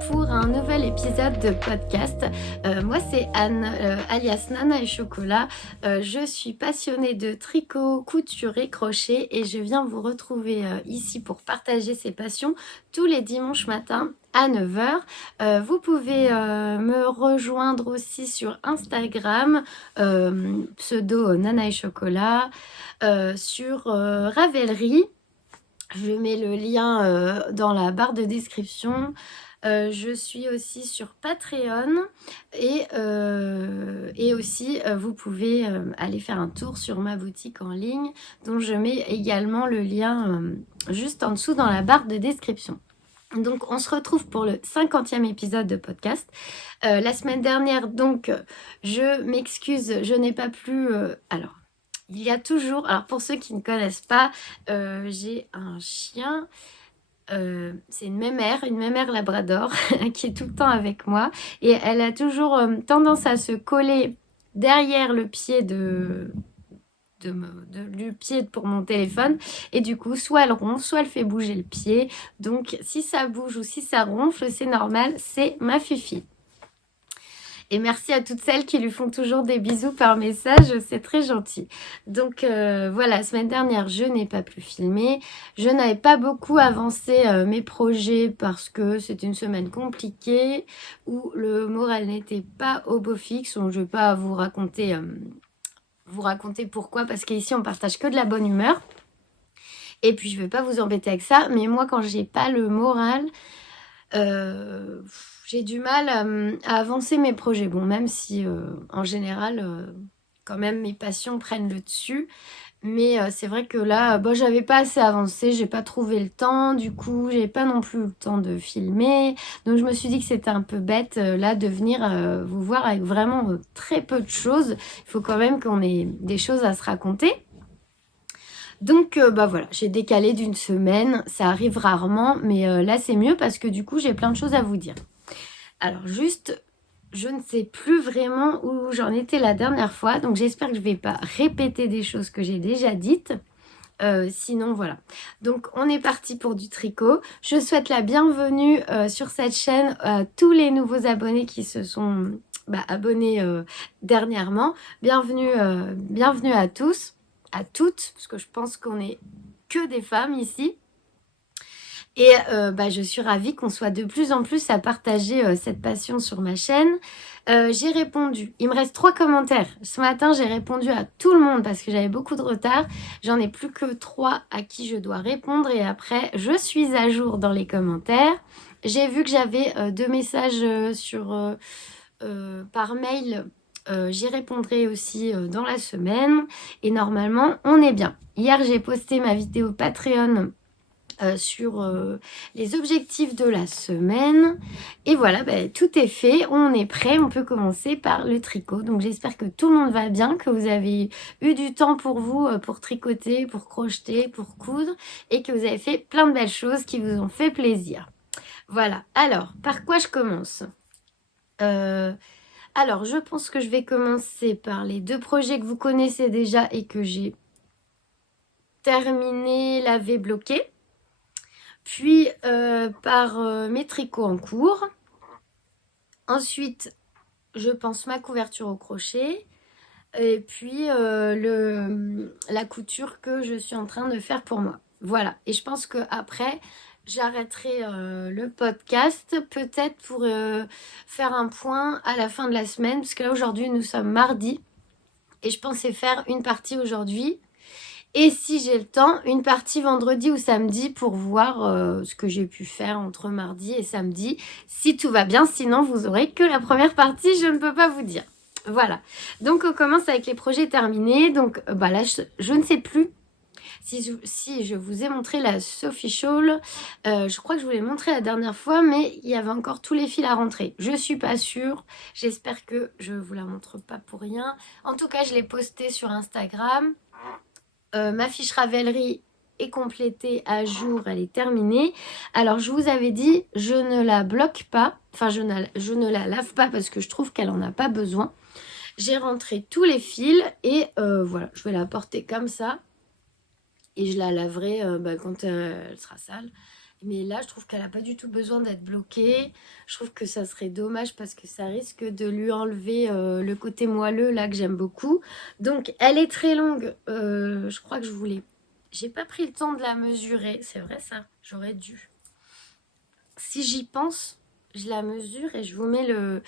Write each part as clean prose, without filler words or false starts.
pour un nouvel épisode de podcast. Moi c'est Anne, alias Nana et Chocolat. Je suis passionnée de tricot, couture et crochet et je viens vous retrouver ici pour partager ces passions tous les dimanches matins à 9 heures. Vous pouvez me rejoindre aussi sur Instagram, pseudo Nana et Chocolat, sur Ravelry. Je mets le lien dans la barre de description. Je suis aussi sur Patreon et aussi vous pouvez aller faire un tour sur ma boutique en ligne dont je mets également le lien juste en dessous dans la barre de description. Donc on se retrouve pour le 50e épisode de podcast. La semaine dernière, donc je m'excuse, je n'ai pas pu... Alors, il y a toujours... Alors pour ceux qui ne connaissent pas, j'ai un chien... c'est une mémère labrador qui est tout le temps avec moi et elle a toujours tendance à se coller derrière le pied du pied pour mon téléphone et du coup soit elle ronfle soit elle fait bouger le pied, donc si ça bouge ou si ça ronfle c'est normal, c'est ma Fifi. Et merci à toutes celles qui lui font toujours des bisous par message, c'est très gentil. Donc voilà, la semaine dernière, je n'ai pas pu filmer. Je n'avais pas beaucoup avancé mes projets parce que c'était une semaine compliquée où le moral n'était pas au beau fixe. Donc je ne vais pas vous raconter pourquoi, parce qu'ici on partage que de la bonne humeur. Et puis je ne vais pas vous embêter avec ça, mais moi quand j'ai pas le moral... j'ai du mal à avancer mes projets. Bon, même si en général, quand même, mes passions prennent le dessus. Mais c'est vrai que là, j'avais pas assez avancé, j'ai pas trouvé le temps. Du coup, j'ai pas non plus eu le temps de filmer. Donc, je me suis dit que c'était un peu bête là de venir vous voir avec vraiment très peu de choses. Il faut quand même qu'on ait des choses à se raconter. Donc voilà, j'ai décalé d'une semaine, ça arrive rarement, mais là c'est mieux parce que du coup j'ai plein de choses à vous dire. Alors juste, je ne sais plus vraiment où j'en étais la dernière fois, donc j'espère que je ne vais pas répéter des choses que j'ai déjà dites. Sinon voilà, donc on est parti pour du tricot. Je souhaite la bienvenue sur cette chaîne à tous les nouveaux abonnés qui se sont abonnés dernièrement. Bienvenue à tous, à toutes, parce que je pense qu'on est que des femmes ici. Et je suis ravie qu'on soit de plus en plus à partager cette passion sur ma chaîne. J'ai répondu. Il me reste 3 commentaires. Ce matin, j'ai répondu à tout le monde parce que j'avais beaucoup de retard. J'en ai plus que 3 à qui je dois répondre. Et après, je suis à jour dans les commentaires. J'ai vu que j'avais 2 messages par mail. J'y répondrai aussi dans la semaine. Et normalement, on est bien. Hier, j'ai posté ma vidéo Patreon sur les objectifs de la semaine et voilà, tout est fait, on est prêt, on peut commencer par le tricot. Donc j'espère que tout le monde va bien, que vous avez eu du temps pour vous, pour tricoter, pour crocheter, pour coudre et que vous avez fait plein de belles choses qui vous ont fait plaisir. Voilà, alors par quoi je commence alors je pense que je vais commencer par les 2 projets que vous connaissez déjà et que j'ai terminé, lavé, bloqué. Puis par mes tricots en cours. Ensuite, je pense ma couverture au crochet. Et puis la couture que je suis en train de faire pour moi. Voilà. Et je pense qu'après, j'arrêterai le podcast peut-être pour faire un point à la fin de la semaine. Parce que là, aujourd'hui, nous sommes mardi. Et je pensais faire une partie aujourd'hui. Et si j'ai le temps, une partie vendredi ou samedi pour voir ce que j'ai pu faire entre mardi et samedi. Si tout va bien, sinon vous aurez que la première partie, je ne peux pas vous dire. Voilà. Donc on commence avec les projets terminés. Donc là, je ne sais plus si je vous ai montré la Sophie Shawl. Je crois que je vous l'ai montré la dernière fois, mais il y avait encore tous les fils à rentrer. Je suis pas sûre. J'espère que je vous la montre pas pour rien. En tout cas, je l'ai postée sur Instagram. Ma fiche Ravelry est complétée, à jour, elle est terminée. Alors je vous avais dit, je ne la bloque pas, enfin je ne la lave pas parce que je trouve qu'elle en a pas besoin. J'ai rentré tous les fils et voilà, je vais la porter comme ça et je la laverai quand elle sera sale. Mais là, je trouve qu'elle n'a pas du tout besoin d'être bloquée. Je trouve que ça serait dommage parce que ça risque de lui enlever le côté moelleux là que j'aime beaucoup. Donc, elle est très longue. Je crois que je voulais... J'ai pas pris le temps de la mesurer. C'est vrai ça, j'aurais dû. Si j'y pense, je la mesure et je vous mets le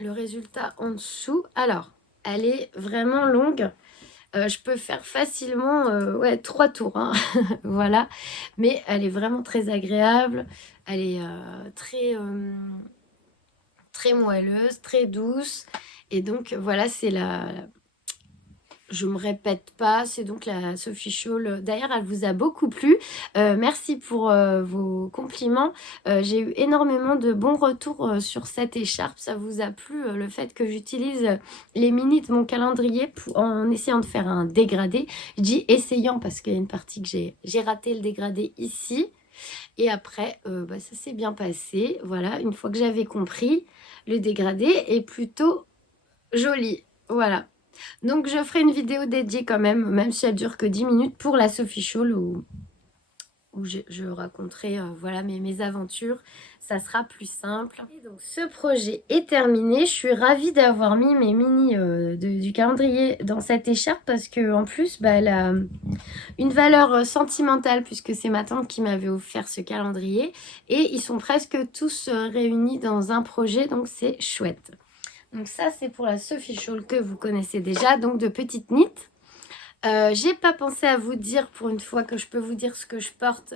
résultat en dessous. Alors, elle est vraiment longue. Je peux faire facilement ouais, 3 tours, hein. Voilà. Mais elle est vraiment très agréable. Elle est très moelleuse, très douce. Et donc, voilà, c'est je me répète pas, c'est donc la Sophie Scholl. D'ailleurs, elle vous a beaucoup plu. Merci pour vos compliments. J'ai eu énormément de bons retours sur cette écharpe. Ça vous a plu le fait que j'utilise les minutes de mon calendrier en essayant de faire un dégradé. Je dis essayant parce qu'il y a une partie que j'ai raté le dégradé ici. Et après, bah, ça s'est bien passé. Voilà, une fois que j'avais compris, le dégradé est plutôt joli. Voilà. Donc, je ferai une vidéo dédiée quand même si elle dure que 10 minutes, pour la Sophie Scholl où je raconterai voilà, mes aventures. Ça sera plus simple. Et donc, ce projet est terminé. Je suis ravie d'avoir mis mes mini du calendrier dans cette écharpe parce qu'en plus, bah, elle a une valeur sentimentale puisque c'est ma tante qui m'avait offert ce calendrier. Et ils sont presque tous réunis dans un projet, donc c'est chouette. Donc ça, c'est pour la Sophie Scholl que vous connaissez déjà, donc de petites knits. J'ai pas pensé à vous dire, pour une fois que je peux vous dire ce que je porte.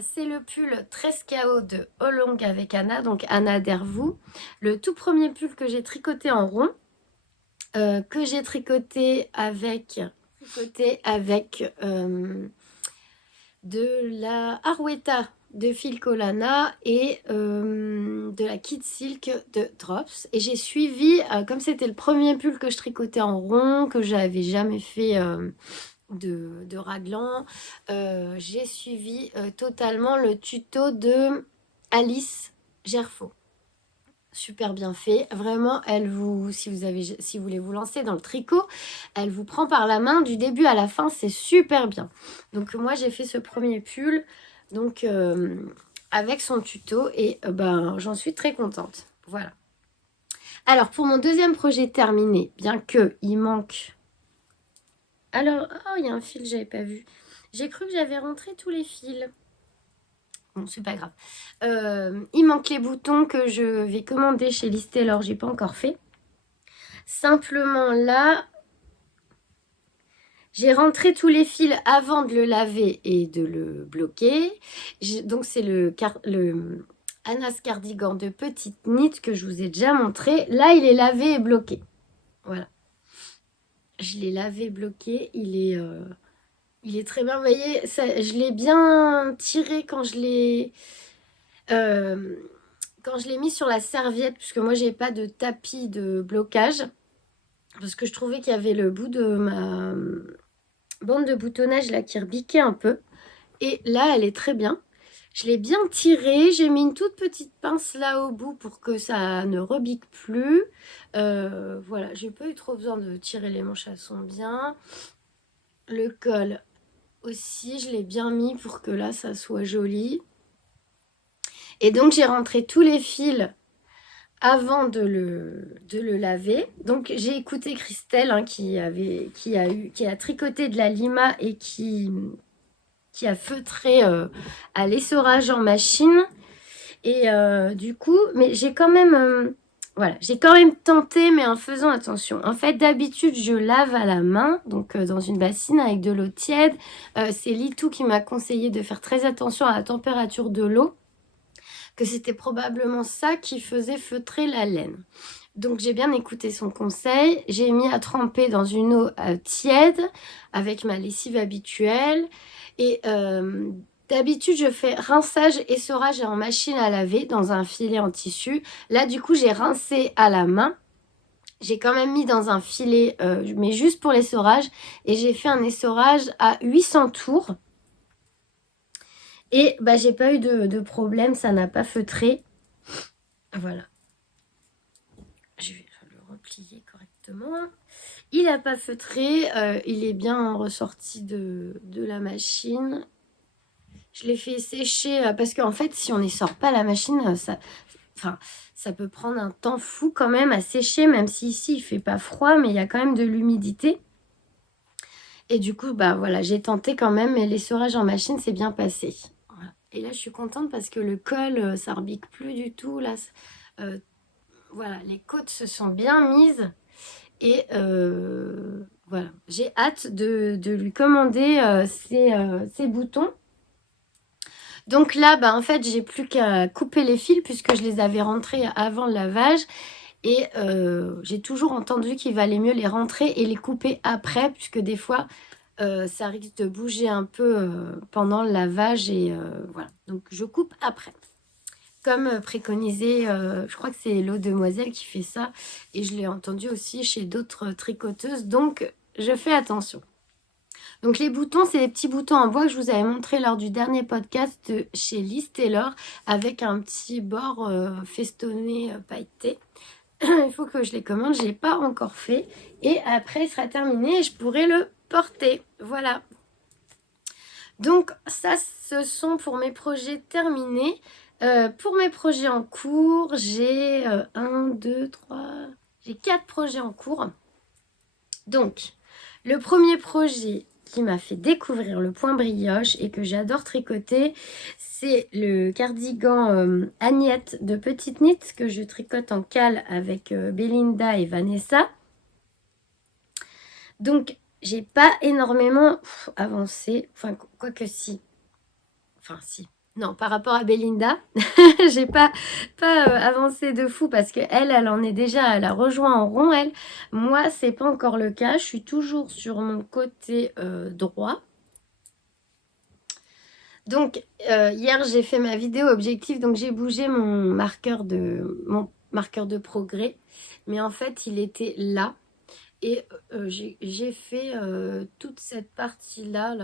C'est le pull 13 KO de Holong avec Anna, donc Anna Dervou. Le tout premier pull que j'ai tricoté en rond, que j'ai tricoté avec de la Arwetta de Phil Colana et de la Kid Silk de Drops. Et j'ai suivi, comme c'était le premier pull que je tricotais en rond, que j'avais jamais fait de raglan, j'ai suivi totalement le tuto de Alice Gerfaux. Super bien fait, vraiment. Si vous voulez vous lancer dans le tricot, elle vous prend par la main du début à la fin, c'est super bien. Donc moi j'ai fait ce premier pull donc avec son tuto et ben j'en suis très contente. Voilà. Alors pour mon deuxième projet terminé, bien que il manque. Alors oh, il y a un fil, j'avais pas vu. J'ai cru que j'avais rentré tous les fils. Bon, c'est pas grave. Il manque les boutons que je vais commander chez Liz Taylor. J'ai pas encore fait. Simplement là, j'ai rentré tous les fils avant de le laver et de le bloquer. Donc c'est le Anas Cardigan de petite knit que je vous ai déjà montré. Là, il est lavé et bloqué. Voilà. Je l'ai lavé et bloqué. Il est très bien. Vous voyez, je l'ai bien tiré quand je l'ai... quand je l'ai mis sur la serviette, puisque moi j'ai pas de tapis de blocage, parce que je trouvais qu'il y avait le bout de ma bande de boutonnage là qui rebiquait un peu, et là elle est très bien. Je l'ai bien tiré, j'ai mis une toute petite pince là au bout pour que ça ne rebique plus. Voilà, j'ai pas eu trop besoin de tirer les manches, elles sont bien. Le col aussi, je l'ai bien mis pour que là ça soit joli. Et donc j'ai rentré tous les fils avant de le laver. Donc j'ai écouté Christelle hein, qui a tricoté de la lima et qui a feutré à l'essorage en machine. Et du coup, mais j'ai quand même voilà, j'ai quand même tenté, mais en faisant attention. En fait, d'habitude, je lave à la main, donc dans une bassine avec de l'eau tiède. C'est Litou qui m'a conseillé de faire très attention à la température de l'eau, que c'était probablement ça qui faisait feutrer la laine. Donc j'ai bien écouté son conseil, j'ai mis à tremper dans une eau tiède avec ma lessive habituelle et d'habitude je fais rinçage, essorage et en machine à laver dans un filet en tissu. Là du coup j'ai rincé à la main, j'ai quand même mis dans un filet mais juste pour l'essorage et j'ai fait un essorage à 800 tours. Et bah, j'ai pas eu de problème, ça n'a pas feutré. Voilà. Je vais le replier correctement. Il n'a pas feutré, il est bien ressorti de la machine. Je l'ai fait sécher parce qu'en fait, si on ne sort pas la machine, ça peut prendre un temps fou quand même à sécher, même si ici, il fait pas froid, mais il y a quand même de l'humidité. Et du coup, bah voilà, j'ai tenté quand même, et l'essorage en machine s'est bien passé. Voilà. Et là, je suis contente parce que le col, ça rebique plus du tout. Là, voilà, les côtes se sont bien mises. Et voilà, j'ai hâte de lui commander ses boutons. Donc là, bah, en fait, j'ai plus qu'à couper les fils puisque je les avais rentrés avant le lavage. Et j'ai toujours entendu qu'il valait mieux les rentrer et les couper après, puisque des fois, ça risque de bouger un peu pendant le lavage. Et voilà, donc je coupe après. Comme préconisé, je crois que c'est l'eau demoiselle qui fait ça. Et je l'ai entendu aussi chez d'autres tricoteuses. Donc, je fais attention. Donc les boutons, c'est des petits boutons en bois que je vous avais montré lors du dernier podcast de chez Liz Taylor avec un petit bord festonné pailleté. Il faut que je les commande, je ne l'ai pas encore fait. Et après, il sera terminé et je pourrai le porter. Voilà. Donc ça, ce sont pour mes projets terminés. Pour mes projets en cours, j'ai 1, 2, 3... J'ai 4 projets en cours. Donc, le premier projet qui m'a fait découvrir le point brioche et que j'adore tricoter, c'est le cardigan Agnette de Petite Knit que je tricote en cale avec Belinda et Vanessa. Donc, j'ai pas énormément avancé, enfin, quoique si. Enfin, si. Non, par rapport à Belinda, j'ai pas avancé de fou parce que elle en est déjà, elle a rejoint en rond, elle. Moi, c'est pas encore le cas. Je suis toujours sur mon côté droit. Donc, hier, j'ai fait ma vidéo objectif, donc j'ai bougé mon marqueur de progrès. Mais en fait, il était là. Et j'ai fait toute cette partie-là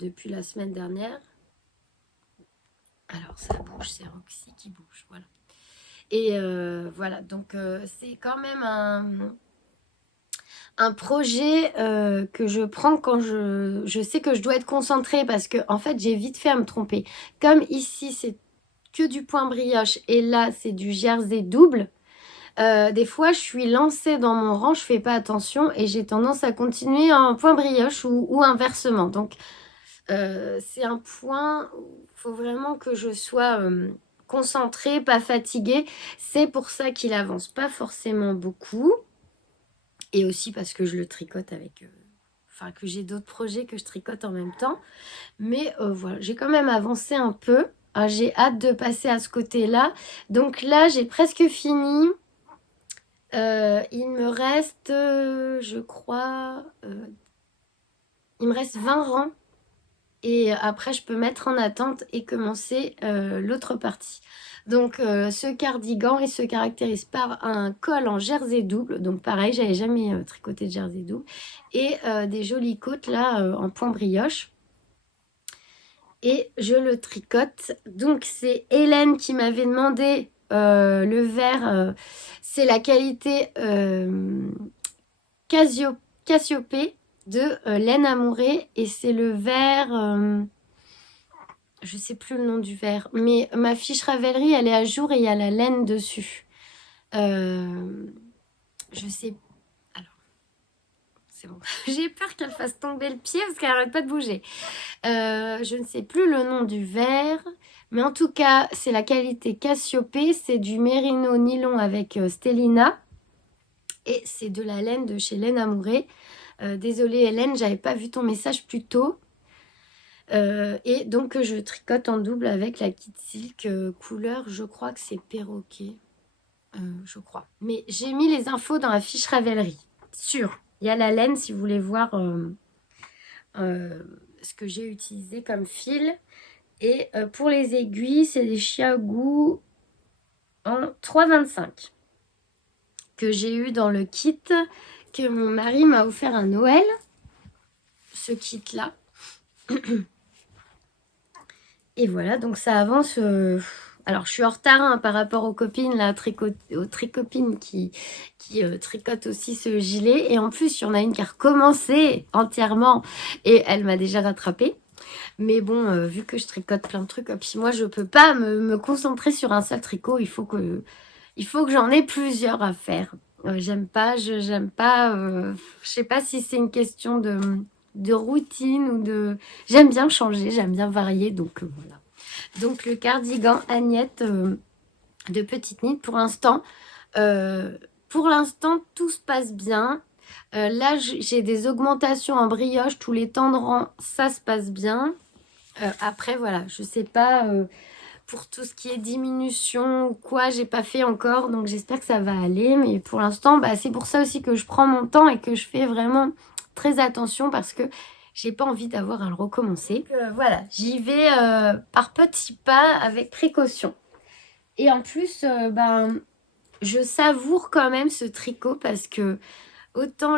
depuis la semaine dernière. Alors, ça bouge, c'est Roxy qui bouge, voilà. Et voilà, donc c'est quand même un projet que je prends quand je sais que je dois être concentrée parce que en fait, j'ai vite fait à me tromper. Comme ici, c'est que du point brioche et là, c'est du jersey double. Des fois, je suis lancée dans mon rang, je fais pas attention et j'ai tendance à continuer en point brioche ou inversement. Donc, c'est un point où il faut vraiment que je sois concentrée, pas fatiguée. C'est pour ça qu'il avance pas forcément beaucoup. Et aussi parce que je le tricote avec... Enfin, que j'ai d'autres projets que je tricote en même temps. Mais voilà, j'ai quand même avancé un peu. Ah, j'ai hâte de passer à ce côté-là. Donc là, j'ai presque fini. Il me reste, je crois... il me reste 20 rangs. Et après, je peux mettre en attente et commencer l'autre partie. Donc, ce cardigan, il se caractérise par un col en jersey double. Donc, pareil, j'avais jamais tricoté de jersey double. Et des jolies côtes, là, en point brioche. Et je le tricote. Donc, c'est Hélène qui m'avait demandé le vert. C'est la qualité Cassiopée de laine amourée et c'est le vert je sais plus le nom du vert mais ma fiche Ravelry elle est à jour et il y a la laine dessus je sais alors c'est bon j'ai peur qu'elle fasse tomber le pied parce qu'elle arrête pas de bouger je ne sais plus le nom du vert mais en tout cas c'est la qualité Cassiopée, c'est du mérino nylon avec Stellina et c'est de la laine de chez Laine Amourée. Désolée Hélène, j'avais pas vu ton message plus tôt. Et donc je tricote en double avec la Kit Silk couleur, je crois que c'est perroquet. Je crois. Mais j'ai mis les infos dans la fiche Ravelry. Sûr. Il y a la laine si vous voulez voir ce que j'ai utilisé comme fil. Et pour les aiguilles, c'est des Chiaogu en 3,25 que j'ai eu dans le kit que mon mari m'a offert à Noël. Ce kit-là. Et voilà, donc ça avance. Alors, je suis en retard hein, par rapport aux copines, là, aux tricopines qui tricotent aussi ce gilet. Et en plus, il y en a une qui a recommencé entièrement et elle m'a déjà rattrapée. Mais bon, vu que je tricote plein de trucs, puis moi je peux pas me concentrer sur un seul tricot, il faut que j'en ai plusieurs à faire. J'aime pas, je sais pas si c'est une question de routine ou de... J'aime bien changer, j'aime bien varier, donc voilà. Donc le cardigan Agnette de Petite Nid, pour l'instant, tout se passe bien. Là, j'ai des augmentations en brioche, tous les temps de rang, ça se passe bien. Après, voilà, je sais pas pour tout ce qui est diminution ou quoi, j'ai pas fait encore, donc j'espère que ça va aller. Mais pour l'instant, bah, c'est pour ça aussi que je prends mon temps et que je fais vraiment très attention parce que j'ai pas envie d'avoir à le recommencer. Voilà, j'y vais par petits pas avec précaution. Et en plus, ben, je savoure quand même ce tricot parce que autant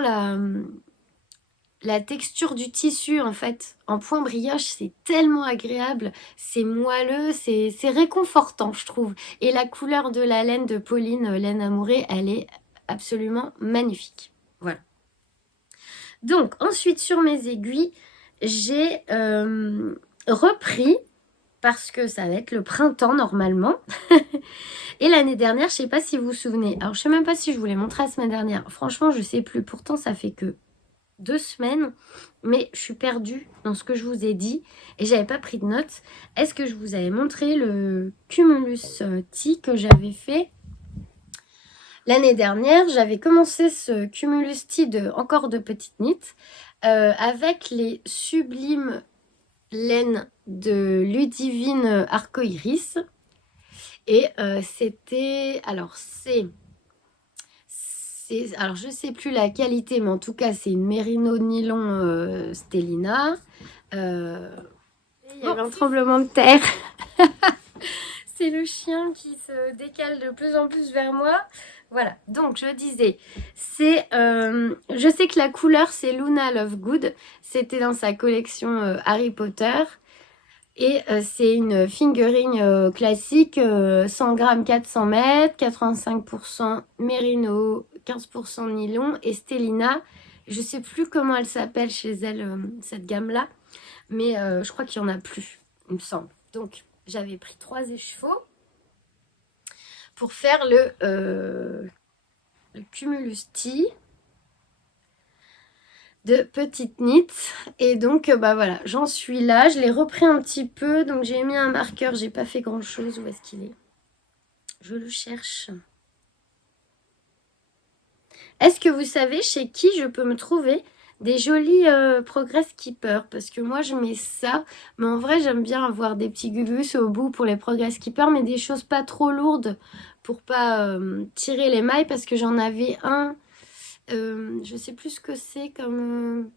la texture du tissu, en fait, en point brioche, c'est tellement agréable, c'est moelleux, c'est réconfortant, je trouve. Et la couleur de la laine de Pauline, laine amourée, elle est absolument magnifique. Voilà. Donc, ensuite, sur mes aiguilles, j'ai repris, parce que ça va être le printemps normalement. Et l'année dernière, je ne sais pas si vous vous souvenez, alors je ne sais même pas si je vous l'ai montré la semaine dernière. Franchement, je ne sais plus, pourtant ça fait que 2 semaines, mais je suis perdue dans ce que je vous ai dit et j'avais pas pris de notes. Est-ce que je vous avais montré le Cumulus Tea que j'avais fait l'année dernière? J'avais commencé ce Cumulus Tea encore de Petite Nid avec les sublimes laines de Ludivine Arcoiris et c'était, alors je sais plus la qualité, mais en tout cas c'est une mérino nylon Stellina. Il y avait un tremblement de terre. C'est le chien qui se décale de plus en plus vers moi. Voilà, donc je disais, je sais que la couleur c'est Luna Lovegood. C'était dans sa collection Harry Potter. Et c'est une fingering classique, 100 grammes 400 mètres, 85% mérino, 15% nylon et Stellina. Je sais plus comment elle s'appelle chez elle, cette gamme-là, mais je crois qu'il n'y en a plus, il me semble. Donc, j'avais pris 3 écheveaux pour faire le Cumulus Tea de Petite Nid. Et donc, bah voilà, j'en suis là. Je l'ai repris un petit peu. Donc, j'ai mis un marqueur. J'ai pas fait grand-chose. Où est-ce qu'il est? Je le cherche. Est-ce que vous savez chez qui je peux me trouver des jolis Progress Keeper? Parce que moi, je mets ça. Mais en vrai, j'aime bien avoir des petits gugus au bout pour les Progress Keeper. Mais des choses pas trop lourdes pour pas tirer les mailles. Parce que j'en avais un. Je sais plus ce que c'est comme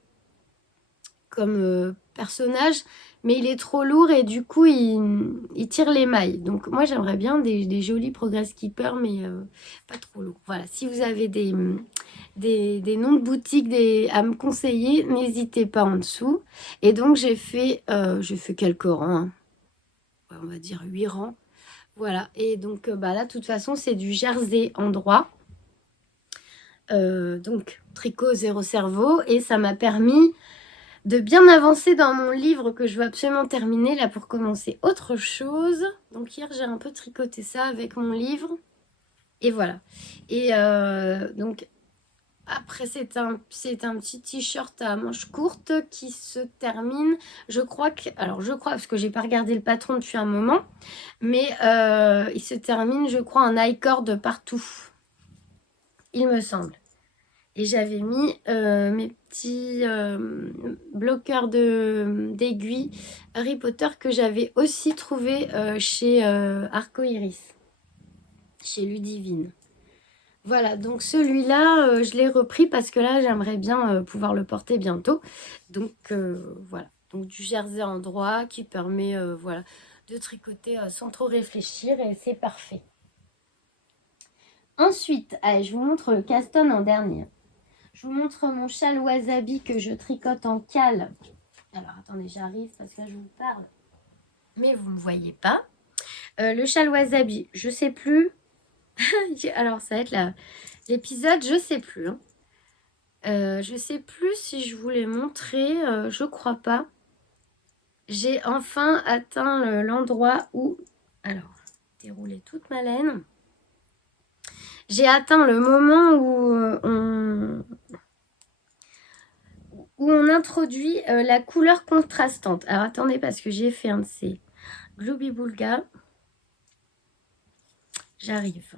personnage, mais il est trop lourd et du coup il tire les mailles. Donc moi j'aimerais bien des jolis Progress Keeper, mais pas trop lourd. Voilà, si vous avez des noms de boutiques à me conseiller, n'hésitez pas en dessous. Et donc j'ai fait quelques rangs, hein. On va dire 8 rangs. Voilà, et donc bah là de toute façon c'est du jersey en droit. Donc tricot zéro cerveau, et ça m'a permis de bien avancer dans mon livre que je veux absolument terminer là pour commencer autre chose. Donc hier j'ai un peu tricoté ça avec mon livre et voilà. Et donc après c'est un petit t-shirt à manches courtes qui se termine. Je crois parce que j'ai pas regardé le patron depuis un moment, mais il se termine je crois en I-cord partout, il me semble. Et j'avais mis mes petits bloqueurs d'aiguilles Harry Potter que j'avais aussi trouvé chez Arcoiris, chez Ludivine. Voilà, donc celui-là, je l'ai repris parce que là, j'aimerais bien pouvoir le porter bientôt. Donc voilà, donc du jersey en droit qui permet voilà, de tricoter sans trop réfléchir et c'est parfait. Ensuite, allez, je vous montre le caston en dernier. Je vous montre mon châle wasabi que je tricote en cale. Alors, attendez, j'arrive parce que là, je vous parle. Mais vous ne me voyez pas. Le châle wasabi, je sais plus. Alors, ça va être l'épisode, je sais plus. Hein. Je sais plus si je vous l'ai montré. Je crois pas. J'ai enfin atteint l'endroit où... Alors, dérouler toute ma laine. J'ai atteint le moment où on introduit la couleur contrastante. Alors, attendez, parce que j'ai fait un de ces Glooby Boulga. J'arrive.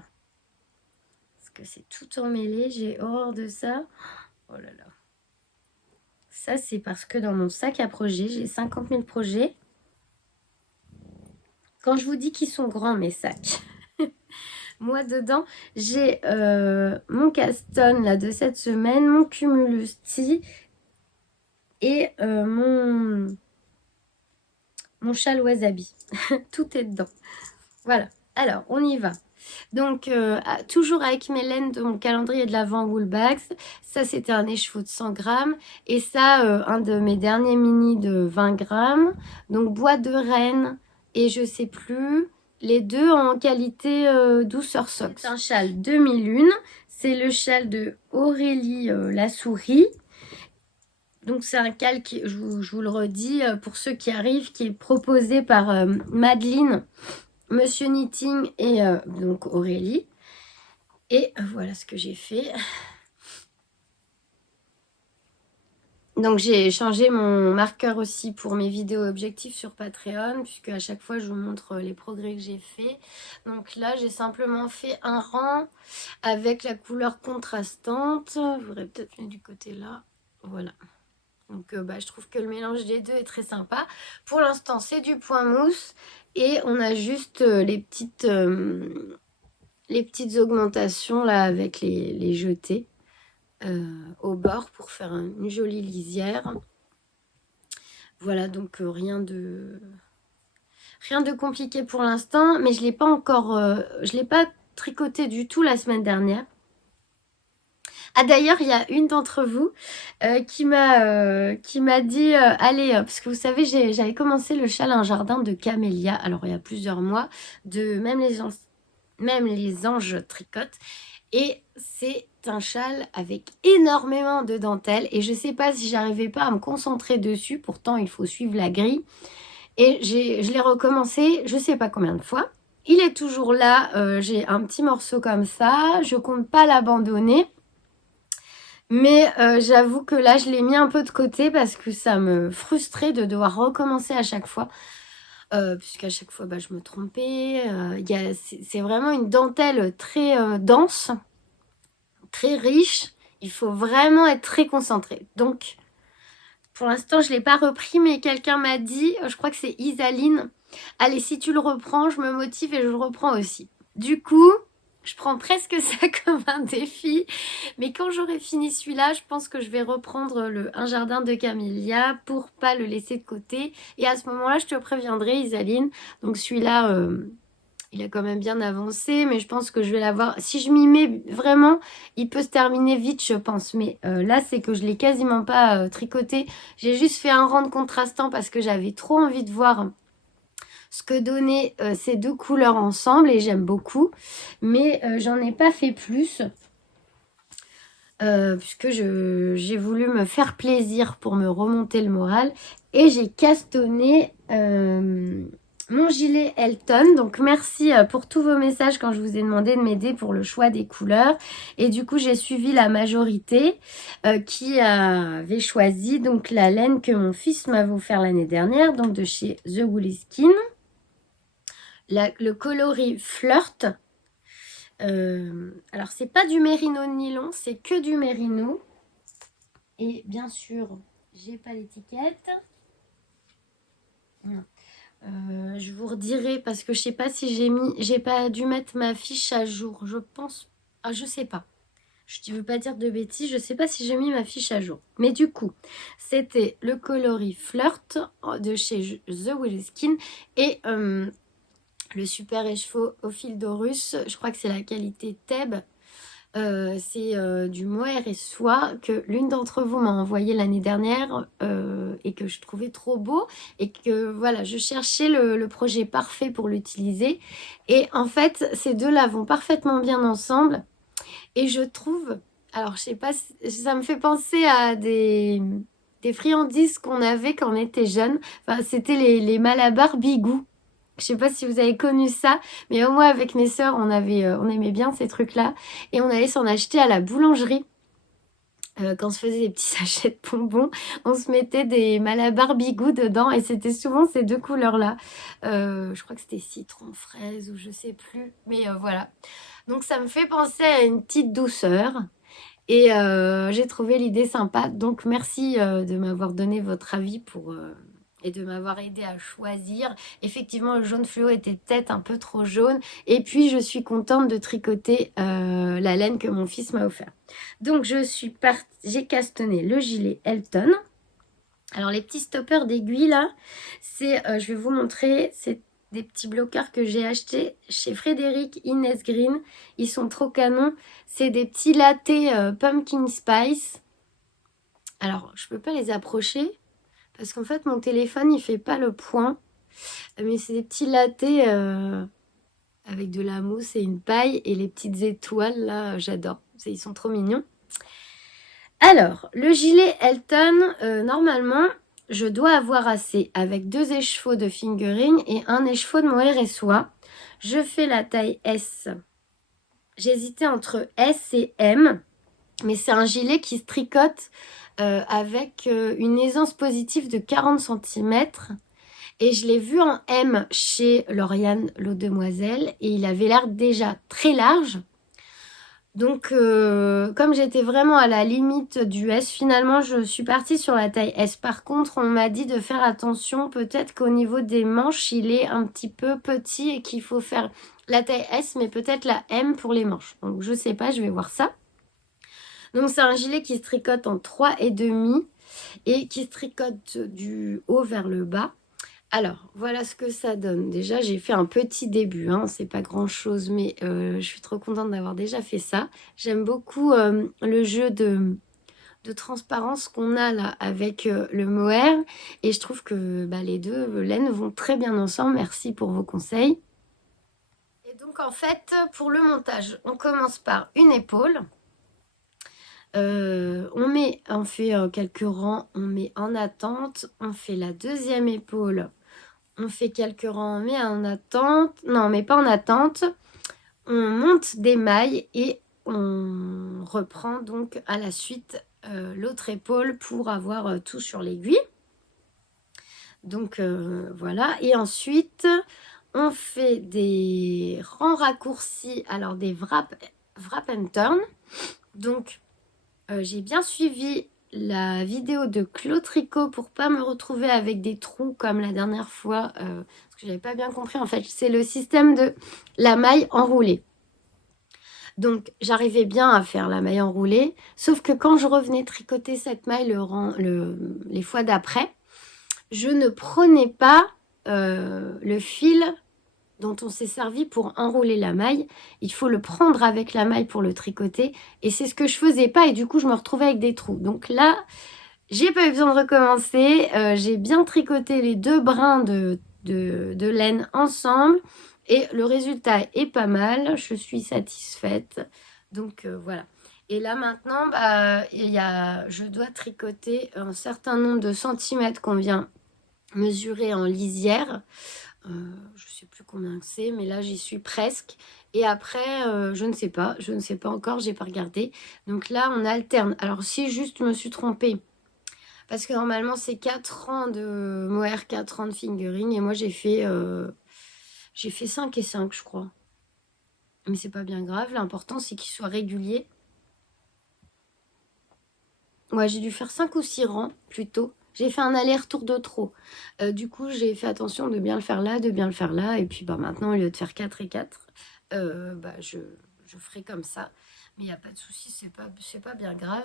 Parce que c'est tout emmêlé. J'ai horreur de ça. Oh là là. Ça, c'est parce que dans mon sac à projets, j'ai 50 000 projets. Quand je vous dis qu'ils sont grands, mes sacs, moi, dedans, j'ai mon Caston là, de cette semaine, mon Cumulus Tea et mon châle wasabi. Tout est dedans. Voilà. Alors, on y va. Donc, toujours avec mes laines de mon calendrier de l'Avent Woolbags. Ça, c'était un écheveau de 100 grammes. Et ça, un de mes derniers mini de 20 grammes. Donc, bois de Rennes et je sais plus. Les deux en qualité douceur sox. C'est un châle 2001. C'est le châle de Aurélie la souris. Donc, c'est un calque, je vous le redis, pour ceux qui arrivent, qui est proposé par Madeleine, Monsieur Knitting et donc Aurélie. Et voilà ce que j'ai fait. Donc j'ai changé mon marqueur aussi pour mes vidéos objectifs sur Patreon, puisque à chaque fois je vous montre les progrès que j'ai fait. Donc là j'ai simplement fait un rang avec la couleur contrastante. Je voudrais peut-être mettre du côté là. Voilà. Donc je trouve que le mélange des deux est très sympa. Pour l'instant c'est du point mousse et on a juste les petites augmentations là avec les jetés au bord pour faire une jolie lisière. Voilà, donc rien de compliqué pour l'instant, mais je l'ai pas encore, je l'ai pas tricoté du tout la semaine dernière. Ah d'ailleurs, il y a une d'entre vous qui m'a dit allez, parce que vous savez, j'avais commencé le châle Un jardin de Camélia, alors il y a plusieurs mois, de même les anges tricotent. Et c'est un châle avec énormément de dentelle. Et je ne sais pas si j'arrivais pas à me concentrer dessus. Pourtant, il faut suivre la grille. Et je l'ai recommencé je ne sais pas combien de fois. Il est toujours là. J'ai un petit morceau comme ça. Je ne compte pas l'abandonner. Mais j'avoue que là, je l'ai mis un peu de côté parce que ça me frustrait de devoir recommencer à chaque fois. Puisqu'à chaque fois, je me trompais. C'est vraiment une dentelle très dense, très riche. Il faut vraiment être très concentré. Donc, pour l'instant, je ne l'ai pas repris, mais quelqu'un m'a dit, je crois que c'est Isaline, allez, si tu le reprends, je me motive et je le reprends aussi. Du coup, je prends presque ça comme un défi. Mais quand j'aurai fini celui-là, je pense que je vais reprendre Un jardin de Camélia pour pas le laisser de côté. Et à ce moment-là, je te préviendrai, Isaline. Donc celui-là... il a quand même bien avancé, mais je pense que je vais l'avoir. Si je m'y mets vraiment, il peut se terminer vite, je pense. Mais là, c'est que je ne l'ai quasiment pas tricoté. J'ai juste fait un rang de contrastant parce que j'avais trop envie de voir ce que donnaient ces deux couleurs ensemble. Et j'aime beaucoup. Mais j'en ai pas fait plus. Puisque j'ai voulu me faire plaisir pour me remonter le moral. Et j'ai castonné... mon gilet Elton. Donc merci pour tous vos messages quand je vous ai demandé de m'aider pour le choix des couleurs. Et du coup j'ai suivi la majorité qui avait choisi donc la laine que mon fils m'avait offert l'année dernière, donc de chez The Woolly Skin. Le coloris Flirt. Alors c'est pas du mérino nylon, c'est que du mérino. Et bien sûr, j'ai pas l'étiquette. Non. Je vous redirai parce que je sais pas si j'ai pas dû mettre ma fiche à jour. Je pense, je sais pas. Je ne veux pas dire de bêtises, je sais pas si j'ai mis ma fiche à jour. Mais du coup, c'était le coloris Flirt de chez The Woolly Skin et le super écheveau au fil d'Horus. Je crois que c'est la qualité Thèbes. C'est du mohair et soie que l'une d'entre vous m'a envoyé l'année dernière et que je trouvais trop beau et que voilà, je cherchais le projet parfait pour l'utiliser et en fait ces deux-là vont parfaitement bien ensemble et je trouve, alors je sais pas, ça me fait penser à des des friandises qu'on avait quand on était jeune. Enfin, c'était les Malabar Bigou. Je sais pas si vous avez connu ça, mais moi avec mes sœurs, on aimait bien ces trucs-là. Et on allait s'en acheter à la boulangerie. Quand on se faisait des petits sachets de bonbons, on se mettait des Malabar Bigou dedans et c'était souvent ces deux couleurs-là. Je crois que c'était citron, fraise ou je sais plus, mais voilà. Donc ça me fait penser à une petite douceur et j'ai trouvé l'idée sympa. Donc merci de m'avoir donné votre avis et de m'avoir aidé à choisir. Effectivement, le jaune fluo était peut-être un peu trop jaune. Et puis, je suis contente de tricoter la laine que mon fils m'a offert. Donc, j'ai castanné le gilet Elton. Alors, les petits stoppers d'aiguilles, là, je vais vous montrer, c'est des petits bloqueurs que j'ai achetés chez Frédéric Inès Green. Ils sont trop canons. C'est des petits lattés pumpkin spice. Alors, je peux pas les approcher. Parce qu'en fait, mon téléphone, il fait pas le point. Mais c'est des petits lattés avec de la mousse et une paille. Et les petites étoiles, là, j'adore. Ils sont trop mignons. Alors, le gilet Elton, normalement, je dois avoir assez avec 2 écheveaux de fingering et un écheveau de mohair et soie. Je fais la taille S. J'hésitais entre S et M. Mais c'est un gilet qui se tricote avec une aisance positive de 40 cm. Et je l'ai vu en M chez Lauriane l'eau demoiselle. Et il avait l'air déjà très large. Donc, comme j'étais vraiment à la limite du S, finalement, je suis partie sur la taille S. Par contre, on m'a dit de faire attention. Peut-être qu'au niveau des manches, il est un petit peu petit et qu'il faut faire la taille S, mais peut-être la M pour les manches. Donc, je sais pas, je vais voir ça. Donc, c'est un gilet qui se tricote en 3,5 et qui se tricote du haut vers le bas. Alors, voilà ce que ça donne. Déjà, j'ai fait un petit début, hein. C'est pas grand-chose, mais je suis trop contente d'avoir déjà fait ça. J'aime beaucoup le jeu de transparence qu'on a là avec le mohair. Et je trouve que les deux laines vont très bien ensemble. Merci pour vos conseils. Et donc, en fait, pour le montage, on commence par une épaule. On fait quelques rangs, on met en attente, on fait la deuxième épaule, on fait quelques rangs, on met en attente, non, on met pas en attente, on monte des mailles et on reprend donc à la suite l'autre épaule pour avoir tout sur l'aiguille. Donc voilà, et ensuite on fait des rangs raccourcis, alors des wrap and turn, donc j'ai bien suivi la vidéo de Claude Tricot pour pas me retrouver avec des trous comme la dernière fois, parce que j'avais pas bien compris. En fait, c'est le système de la maille enroulée. Donc, j'arrivais bien à faire la maille enroulée, sauf que quand je revenais tricoter cette maille les fois d'après, je ne prenais pas le fil dont on s'est servi pour enrouler la maille. Il faut le prendre avec la maille pour le tricoter. Et c'est ce que je faisais pas. Et du coup, je me retrouvais avec des trous. Donc là, j'ai pas eu besoin de recommencer. J'ai bien tricoté les 2 brins de laine ensemble. Et le résultat est pas mal. Je suis satisfaite. Donc voilà. Et là maintenant, je dois tricoter un certain nombre de centimètres qu'on vient mesurer en lisière. Je ne sais plus combien que c'est, mais là j'y suis presque. Et après, je ne sais pas encore, j'ai pas regardé. Donc là, on alterne. Alors si juste je me suis trompée, parce que normalement c'est 4 ans de mohair, 4 ans de fingering, et moi j'ai fait 5 et 5, je crois. Mais c'est pas bien grave, l'important c'est qu'il soit régulier. Ouais, j'ai dû faire 5 ou 6 rangs plutôt. J'ai fait un aller-retour de trop. Du coup, j'ai fait attention de bien le faire là, de bien le faire là. Et puis maintenant, au lieu de faire 4 et 4, je ferai comme ça. Mais il n'y a pas de souci, c'est pas bien grave.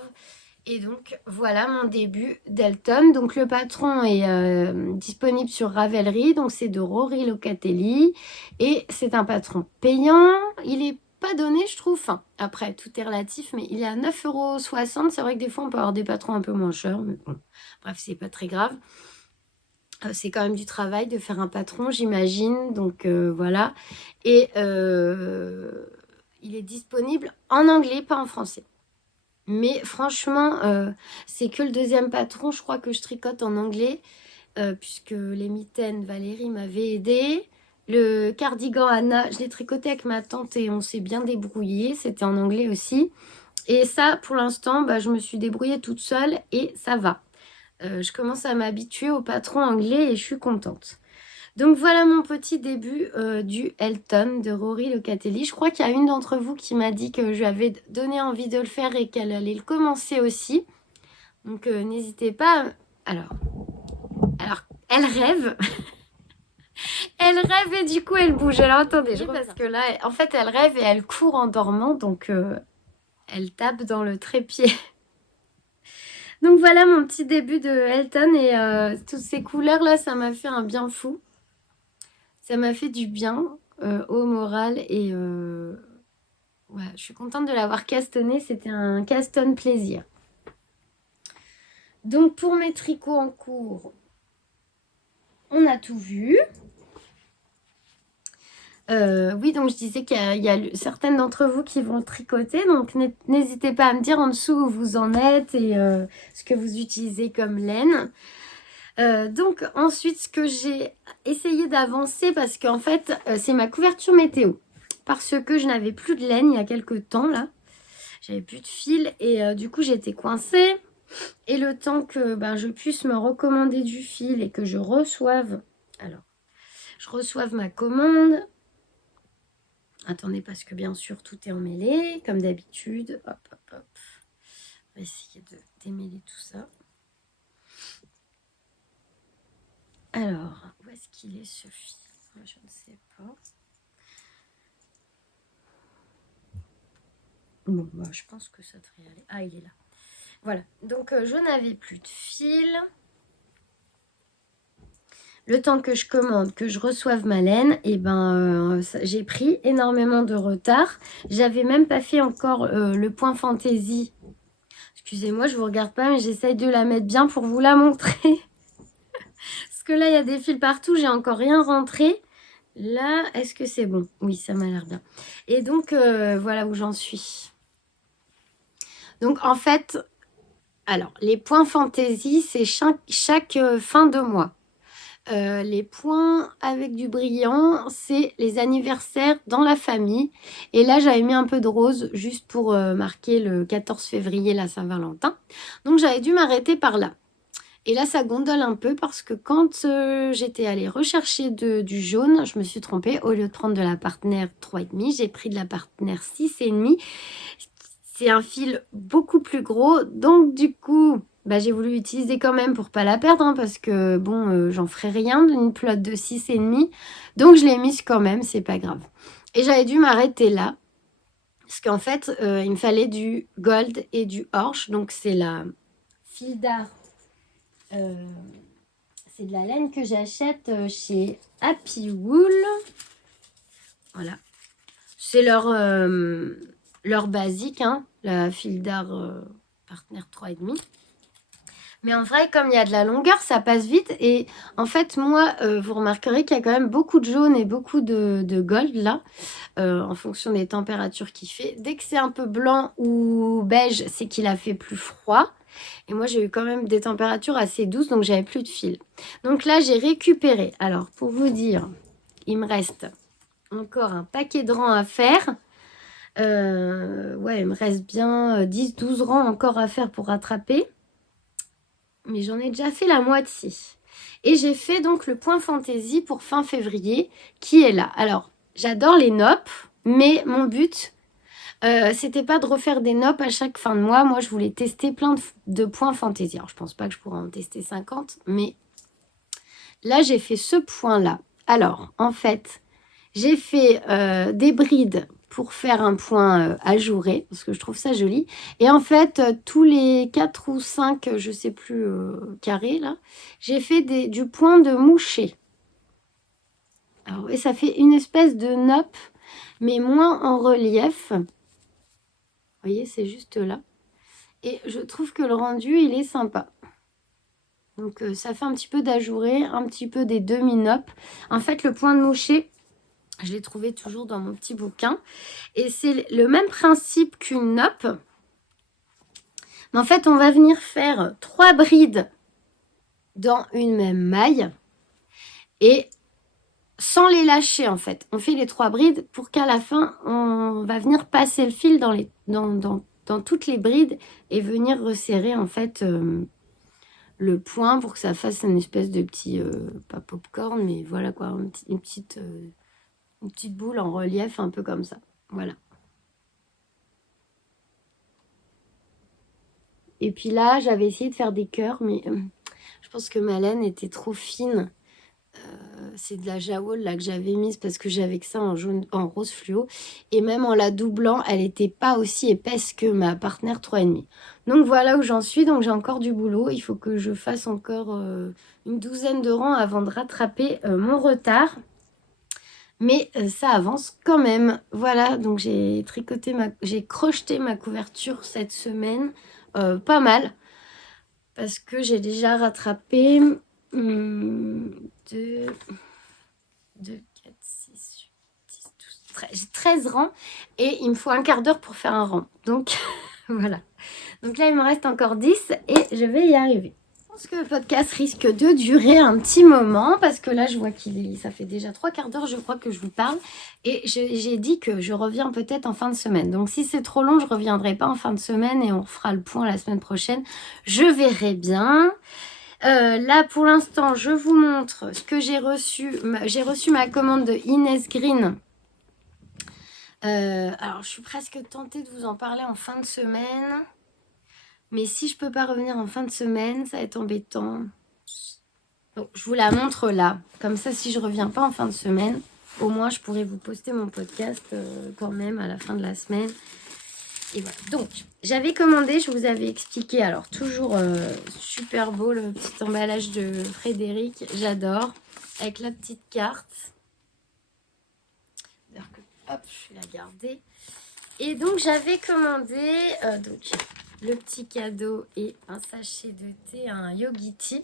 Et donc, voilà mon début d'Elton. Donc, le patron est disponible sur Ravelry. Donc, c'est de Rory Locatelli. Et c'est un patron payant. Il est pas donné, je trouve. Enfin, après, tout est relatif, mais il est à 9,60 €. C'est vrai que des fois, on peut avoir des patrons un peu moins chers, mais bon, bref, c'est pas très grave. C'est quand même du travail de faire un patron, j'imagine. Donc, voilà. Et il est disponible en anglais, pas en français. Mais franchement, c'est que le deuxième patron, je crois que je tricote en anglais, puisque les mitaines, Valérie m'avait aidé. Le cardigan Anna, je l'ai tricoté avec ma tante et on s'est bien débrouillé. C'était en anglais aussi. Et ça, pour l'instant, bah, je me suis débrouillée toute seule et ça va. Je commence à m'habituer au patron anglais et je suis contente. Donc voilà mon petit début du Elton de Rory Locatelli. Je crois qu'il y a une d'entre vous qui m'a dit que je lui avais donné envie de le faire et qu'elle allait le commencer aussi. Donc n'hésitez pas. Alors, elle rêve. Elle rêve et du coup elle bouge. Alors attendez, parce que là, en fait, elle rêve et elle court en dormant. Donc elle tape dans le trépied. Donc voilà mon petit début de Elton et toutes ces couleurs là, ça m'a fait un bien fou. Ça m'a fait du bien au moral et ouais, je suis contente de l'avoir castonné. C'était un caston plaisir. Donc pour mes tricots en cours, on a tout vu. Oui, donc je disais qu'il y a certaines d'entre vous qui vont tricoter. Donc n'hésitez pas à me dire en dessous où vous en êtes et ce que vous utilisez comme laine. Donc ensuite, ce que j'ai essayé d'avancer, parce qu'en fait, c'est ma couverture météo. Parce que je n'avais plus de laine il y a quelques temps, là. J'avais plus de fil et du coup, j'étais coincée. Et le temps que je puisse me recommander du fil et que je reçoive... Alors, je reçoive ma commande. Attendez, parce que bien sûr, tout est emmêlé, comme d'habitude. Hop, hop, hop. On va essayer de démêler tout ça. Alors, où est-ce qu'il est ce fil? Je ne sais pas. Bon, je pense que ça devrait aller. Ah, il est là. Voilà. Donc, je n'avais plus de fil. Le temps que je commande, que je reçoive ma laine, et j'ai pris énormément de retard. J'avais même pas fait encore le point fantaisie. Excusez-moi, je vous regarde pas, mais j'essaye de la mettre bien pour vous la montrer. Parce que là, il y a des fils partout, j'ai encore rien rentré. Là, est-ce que c'est bon? Oui, ça m'a l'air bien. Et donc, voilà où j'en suis. Donc, en fait, alors, les points fantaisie, c'est chaque fin de mois. Les points avec du brillant, c'est les anniversaires dans la famille. Et là, j'avais mis un peu de rose juste pour marquer le 14 février, la Saint-Valentin. Donc, j'avais dû m'arrêter par là. Et là, ça gondole un peu parce que quand j'étais allée rechercher du jaune, je me suis trompée. Au lieu de prendre de la partenaire 3,5, j'ai pris de la partenaire 6,5. C'est un fil beaucoup plus gros. Donc, du coup, j'ai voulu l'utiliser quand même pour pas la perdre. Hein, parce que, bon, j'en ferai rien d'une pelote de 6,5. Donc, je l'ai mise quand même. C'est pas grave. Et j'avais dû m'arrêter là. Parce qu'en fait, il me fallait du gold et du orge. Donc, c'est la fil d'art. C'est de la laine que j'achète chez Happy Wool. Voilà. C'est leur basique, hein, la fil d'art partenaire 3,5. Mais en vrai, comme il y a de la longueur, ça passe vite. Et en fait, moi, vous remarquerez qu'il y a quand même beaucoup de jaune et beaucoup de gold là, en fonction des températures qu'il fait. Dès que c'est un peu blanc ou beige, c'est qu'il a fait plus froid. Et moi, j'ai eu quand même des températures assez douces, donc j'avais plus de fil. Donc là, j'ai récupéré. Alors, pour vous dire, il me reste encore un paquet de rangs à faire. Ouais, il me reste bien 10-12 rangs encore à faire pour rattraper. Mais j'en ai déjà fait la moitié. Et j'ai fait donc le point fantaisie pour fin février, qui est là. Alors, j'adore les noppes, mais mon but... c'était pas de refaire des noppes à chaque fin de mois. Moi, je voulais tester plein de points fantaisie. Alors, je pense pas que je pourrais en tester 50, mais là, j'ai fait ce point-là. Alors, en fait, j'ai fait des brides pour faire un point ajouré, parce que je trouve ça joli. Et en fait, tous les 4 ou 5, je sais plus, carrés, là, j'ai fait du point de moucher. Alors, et ça fait une espèce de nopp, mais moins en relief. Vous voyez, c'est juste là. Et je trouve que le rendu, il est sympa. Donc, ça fait un petit peu d'ajouré, un petit peu des demi-noppes. En fait, le point de moucher, je l'ai trouvé toujours dans mon petit bouquin. Et c'est le même principe qu'une noppe. Mais en fait, on va venir faire 3 brides dans une même maille et sans les lâcher en fait. On fait les 3 brides pour qu'à la fin, on va venir passer le fil dans toutes les brides et venir resserrer en fait le point pour que ça fasse une espèce de petit, pas popcorn, mais voilà quoi, une petite boule en relief un peu comme ça. Voilà. Et puis là, j'avais essayé de faire des cœurs, mais je pense que ma laine était trop fine. C'est de la Jawoll là que j'avais mise parce que j'avais que ça en jaune, en rose fluo. Et même en la doublant, elle n'était pas aussi épaisse que ma partenaire 3,5. Donc voilà où j'en suis. Donc j'ai encore du boulot. Il faut que je fasse encore une douzaine de rangs avant de rattraper mon retard. Mais ça avance quand même. Voilà, donc j'ai crocheté ma couverture cette semaine. Pas mal. Parce que j'ai déjà rattrapé 2, 4, 6, 8, 10, 12, 13. J'ai 13 rangs et il me faut un quart d'heure pour faire un rang. Donc voilà. Donc là, il me reste encore 10 et je vais y arriver. Je pense que le podcast risque de durer un petit moment parce que là, je vois ça fait déjà 3 quarts d'heure, je crois que je vous parle. Et j'ai dit que je reviens peut-être en fin de semaine. Donc si c'est trop long, je ne reviendrai pas en fin de semaine et on fera le point la semaine prochaine. Je verrai bien. Là, pour l'instant, je vous montre ce que j'ai reçu. J'ai reçu ma commande de Inès Green. Alors, je suis presque tentée de vous en parler en fin de semaine. Mais si je peux pas revenir en fin de semaine, ça va être embêtant. Donc, je vous la montre là. Comme ça, si je reviens pas en fin de semaine, au moins, je pourrai vous poster mon podcast quand même à la fin de la semaine. Et voilà. Donc, j'avais commandé, je vous avais expliqué. Alors, toujours super beau le petit emballage de Frédéric. J'adore. Avec la petite carte. Hop, je vais la garder. Et donc, j'avais commandé le petit cadeau et un sachet de thé, un Yogi Tea.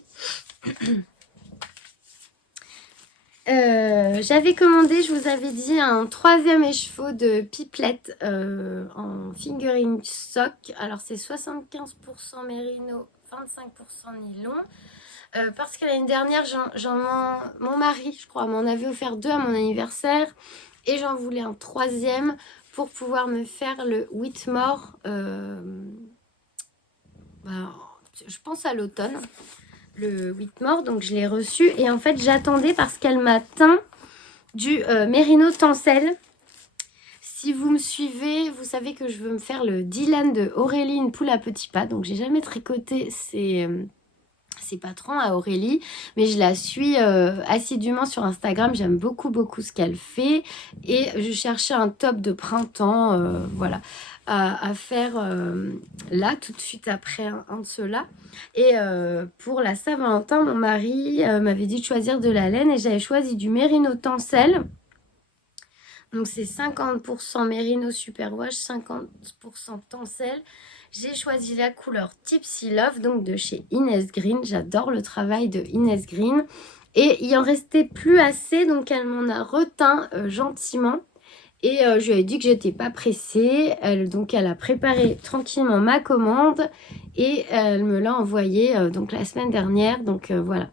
J'avais commandé, je vous avais dit, un 3e écheveau de pipelette en fingering sock. Alors, c'est 75% mérino, 25% nylon. Parce que l'année dernière, mon mari, je crois, m'en avait offert 2 à mon anniversaire. Et j'en voulais un 3e pour pouvoir me faire le Whitmore. Je pense à l'automne. Le Whitmore, donc je l'ai reçu. Et en fait, j'attendais parce qu'elle m'a teint du Mérino Tencel. Si vous me suivez, vous savez que je veux me faire le Dylan de Aurélie, une poule à petits pas. Donc, j'ai jamais tricoté ses patrons à Aurélie, mais je la suis assidûment sur Instagram. J'aime beaucoup ce qu'elle fait et je cherchais un top de printemps, voilà, à faire là tout de suite après un de ceux-là. Et pour la Saint-Valentin, mon mari m'avait dit de choisir de la laine et j'avais choisi du Mérino Tencel. Donc c'est 50% Mérino Superwash, 50% Tencel. J'ai choisi la couleur Tipsy Love, donc de chez Inès Green. J'adore le travail de Inès Green. Et il en restait plus assez, donc elle m'en a reteint gentiment. Et je lui ai dit que j'étais pas pressée. Donc elle a préparé tranquillement ma commande et elle me l'a envoyée donc la semaine dernière. Donc voilà.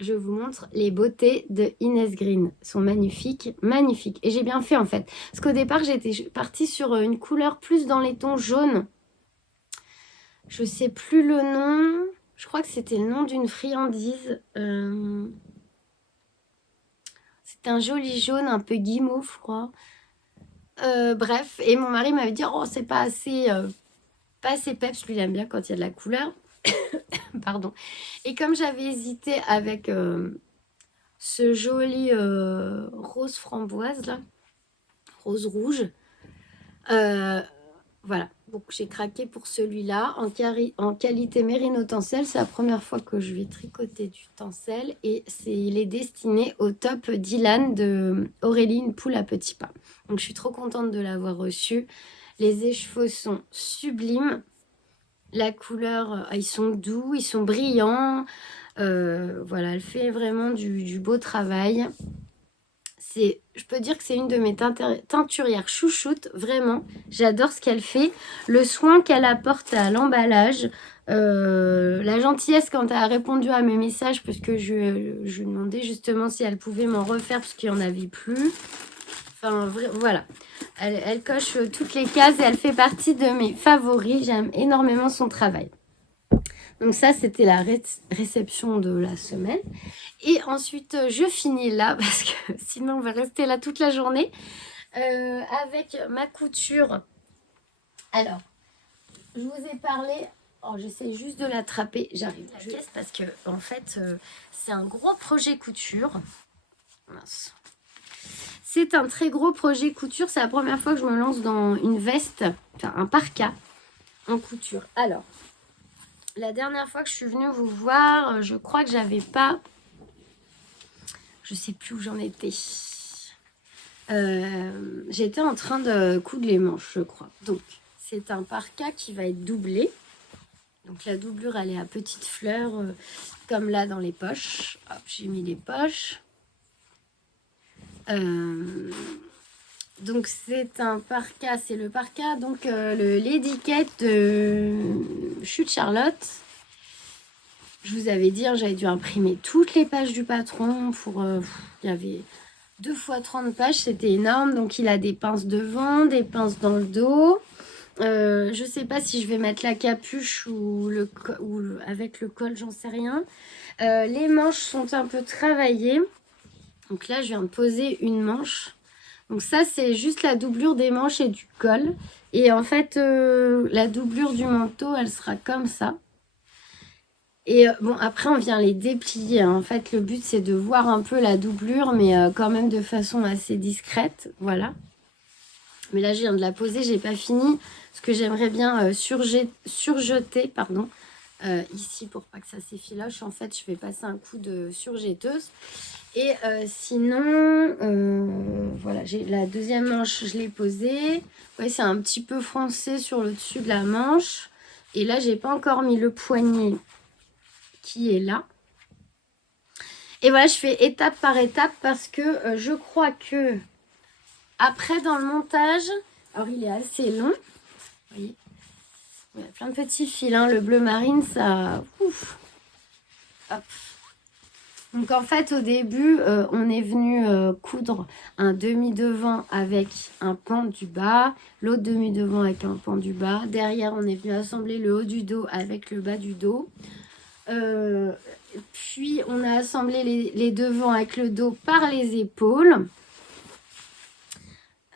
Je vous montre les beautés de Inès Green. Elles sont magnifiques, magnifiques. Et j'ai bien fait en fait. Parce qu'au départ, j'étais partie sur une couleur plus dans les tons jaunes. Je sais plus le nom. Je crois que c'était le nom d'une friandise. C'était un joli jaune, un peu guimauve, je crois. Bref, et mon mari m'avait dit, oh, c'est pas assez peps. Lui, il aime bien quand il y a de la couleur. Pardon. Et comme j'avais hésité avec ce joli rose framboise là, rose rouge, voilà. Donc j'ai craqué pour celui-là en qualité Mérino Tencel. C'est la première fois que je vais tricoter du Tencel et il est destiné au top Dylan de Aurélie, une poule à petits pas. Donc je suis trop contente de l'avoir reçu. Les écheveaux sont sublimes. La couleur, ils sont doux, ils sont brillants. Voilà, elle fait vraiment du beau travail. Je peux dire que c'est une de mes teinturières chouchoutes, vraiment. J'adore ce qu'elle fait. Le soin qu'elle apporte à l'emballage, la gentillesse quand elle a répondu à mes messages, puisque je demandais justement si elle pouvait m'en refaire, parce qu'il n'y en avait plus. Enfin, voilà. Elle coche toutes les cases et elle fait partie de mes favoris. J'aime énormément son travail. Donc ça, c'était la réception de la semaine. Et ensuite, je finis là, parce que sinon, on va rester là toute la journée, avec ma couture. Alors, je vous ai parlé... Oh, j'essaie juste de l'attraper. J'arrive à la caisse parce que, en fait, c'est un gros projet couture. Mince. C'est un très gros projet couture. C'est la première fois que je me lance dans une veste, enfin un parka en couture. Alors, la dernière fois que je suis venue vous voir, je crois que j'avais pas... Je sais plus où j'en étais. J'étais en train de coudre les manches, je crois. Donc, c'est un parka qui va être doublé. Donc, la doublure, elle est à petites fleurs, comme là dans les poches. Hop, j'ai mis les poches. Donc, c'est un parka. C'est le parka, donc le l'étiquette de Chute Charlotte. Je vous avais dit, j'avais dû imprimer toutes les pages du patron pour... il y avait 2 fois 30 pages, c'était énorme. Donc, il a des pinces devant, des pinces dans le dos. Je sais pas si je vais mettre la capuche ou avec le col, j'en sais rien. Les manches sont un peu travaillées. Donc là, je viens de poser une manche. Donc ça, c'est juste la doublure des manches et du col. Et en fait, la doublure du manteau, elle sera comme ça. Et bon, après, on vient les déplier. En fait, le but, c'est de voir un peu la doublure, mais quand même de façon assez discrète. Voilà. Mais là, je viens de la poser, j'ai pas fini. Parce que j'aimerais bien surjeter, pardon, ici, pour pas que ça s'effiloche. En fait, je vais passer un coup de surjetteuse. Et sinon, voilà, j'ai la deuxième manche, je l'ai posée. Ouais, c'est un petit peu froncé sur le dessus de la manche. Et là, j'ai pas encore mis le poignet qui est là. Et voilà, je fais étape par étape parce que je crois que après dans le montage, alors il est assez long, vous voyez, il y a plein de petits fils, hein. Le bleu marine, ça... Ouf. Hop. Donc en fait au début, on est venu coudre un demi-devant avec un pan du bas, l'autre demi-devant avec un pan du bas. Derrière, on est venu assembler le haut du dos avec le bas du dos. Puis on a assemblé les devants avec le dos par les épaules.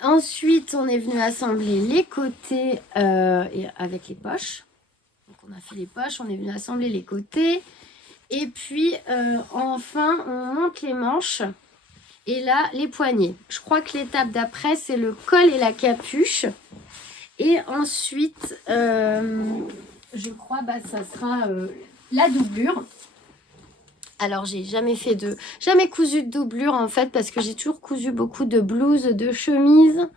Ensuite, on est venu assembler les côtés avec les poches. Donc on a fait les poches, on est venu assembler les côtés. Et puis enfin, on monte les manches. Et là, les poignets. Je crois que l'étape d'après, c'est le col et la capuche. Et ensuite, je crois ça sera la doublure. Alors, j'ai jamais cousu de doublure en fait, parce que j'ai toujours cousu beaucoup de blouses, de chemises.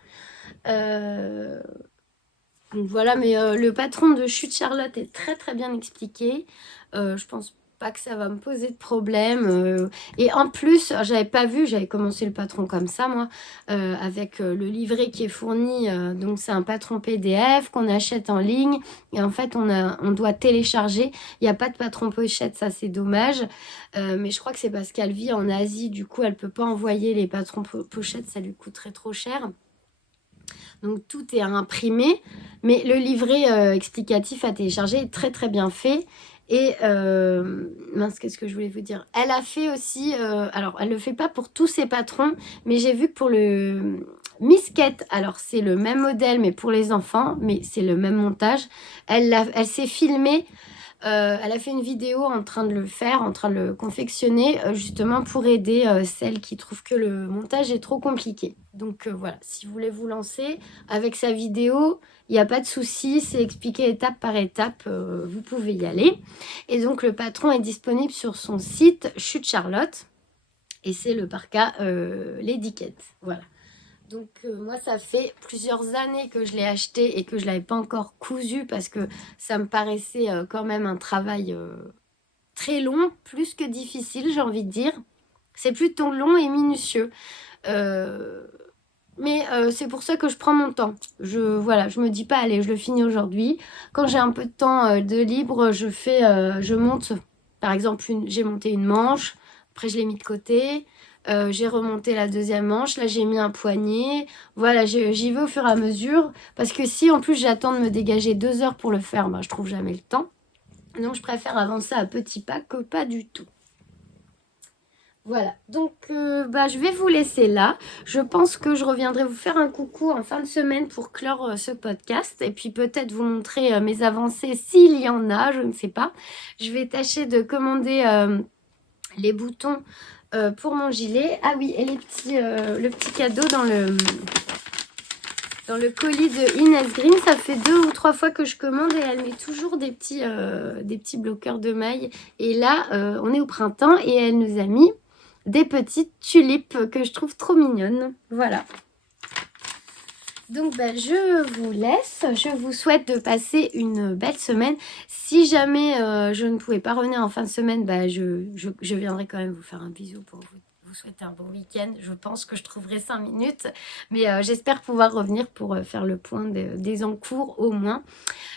Donc voilà, mais le patron de Chute Charlotte est très très bien expliqué. Je pense pas que ça va me poser de problème. Et en plus, j'avais pas vu, j'avais commencé le patron comme ça, moi, avec le livret qui est fourni. Donc c'est un patron PDF qu'on achète en ligne. Et en fait, on doit télécharger. Il n'y a pas de patron pochette, ça c'est dommage. Mais je crois que c'est parce qu'elle vit en Asie. Du coup, elle peut pas envoyer les patrons pochettes, ça lui coûterait trop cher. Donc tout est imprimé, mais le livret explicatif à télécharger est très très bien fait. Et mince, qu'est-ce que je voulais vous dire? Elle a fait aussi, alors elle le fait pas pour tous ses patrons, mais j'ai vu que pour le Misket, alors c'est le même modèle mais pour les enfants, mais c'est le même montage. Elle s'est filmée. Elle a fait une vidéo en train de le faire, en train de le confectionner, justement pour aider celles qui trouvent que le montage est trop compliqué. Donc voilà, si vous voulez vous lancer avec sa vidéo, il n'y a pas de souci, c'est expliqué étape par étape, vous pouvez y aller. Et donc le patron est disponible sur son site Chute Charlotte, et c'est le parka l'étiquette, voilà. Donc moi, ça fait plusieurs années que je l'ai acheté et que je ne l'avais pas encore cousu parce que ça me paraissait quand même un travail très long, plus que difficile, j'ai envie de dire. C'est plutôt long et minutieux. Mais c'est pour ça que je prends mon temps. Voilà, je me dis pas, allez, je le finis aujourd'hui. Quand j'ai un peu de temps de libre, je monte. Par exemple, j'ai monté une manche, après je l'ai mis de côté. J'ai remonté la deuxième manche, là j'ai mis un poignet. Voilà, j'y vais au fur et à mesure. Parce que si en plus j'attends de me dégager 2 heures pour le faire, ben, je trouve jamais le temps. Donc je préfère avancer à petits pas que pas du tout. Voilà, donc je vais vous laisser là. Je pense que je reviendrai vous faire un coucou en fin de semaine pour clore ce podcast et puis peut-être vous montrer mes avancées s'il y en a, je ne sais pas. Je vais tâcher de commander les boutons pour mon gilet. Ah oui, et le petit cadeau dans le colis de Inès Green, ça fait 2 ou 3 fois que je commande et elle met toujours des petits bloqueurs de mailles. Et là, on est au printemps et elle nous a mis des petites tulipes que je trouve trop mignonnes. Voilà. Donc je vous laisse. Je vous souhaite de passer une belle semaine. Si jamais je ne pouvais pas revenir en fin de semaine, je viendrai quand même vous faire un bisou pour vous souhaiter un bon week-end. Je pense que je trouverai 5 minutes. Mais j'espère pouvoir revenir pour faire le point des encours au moins.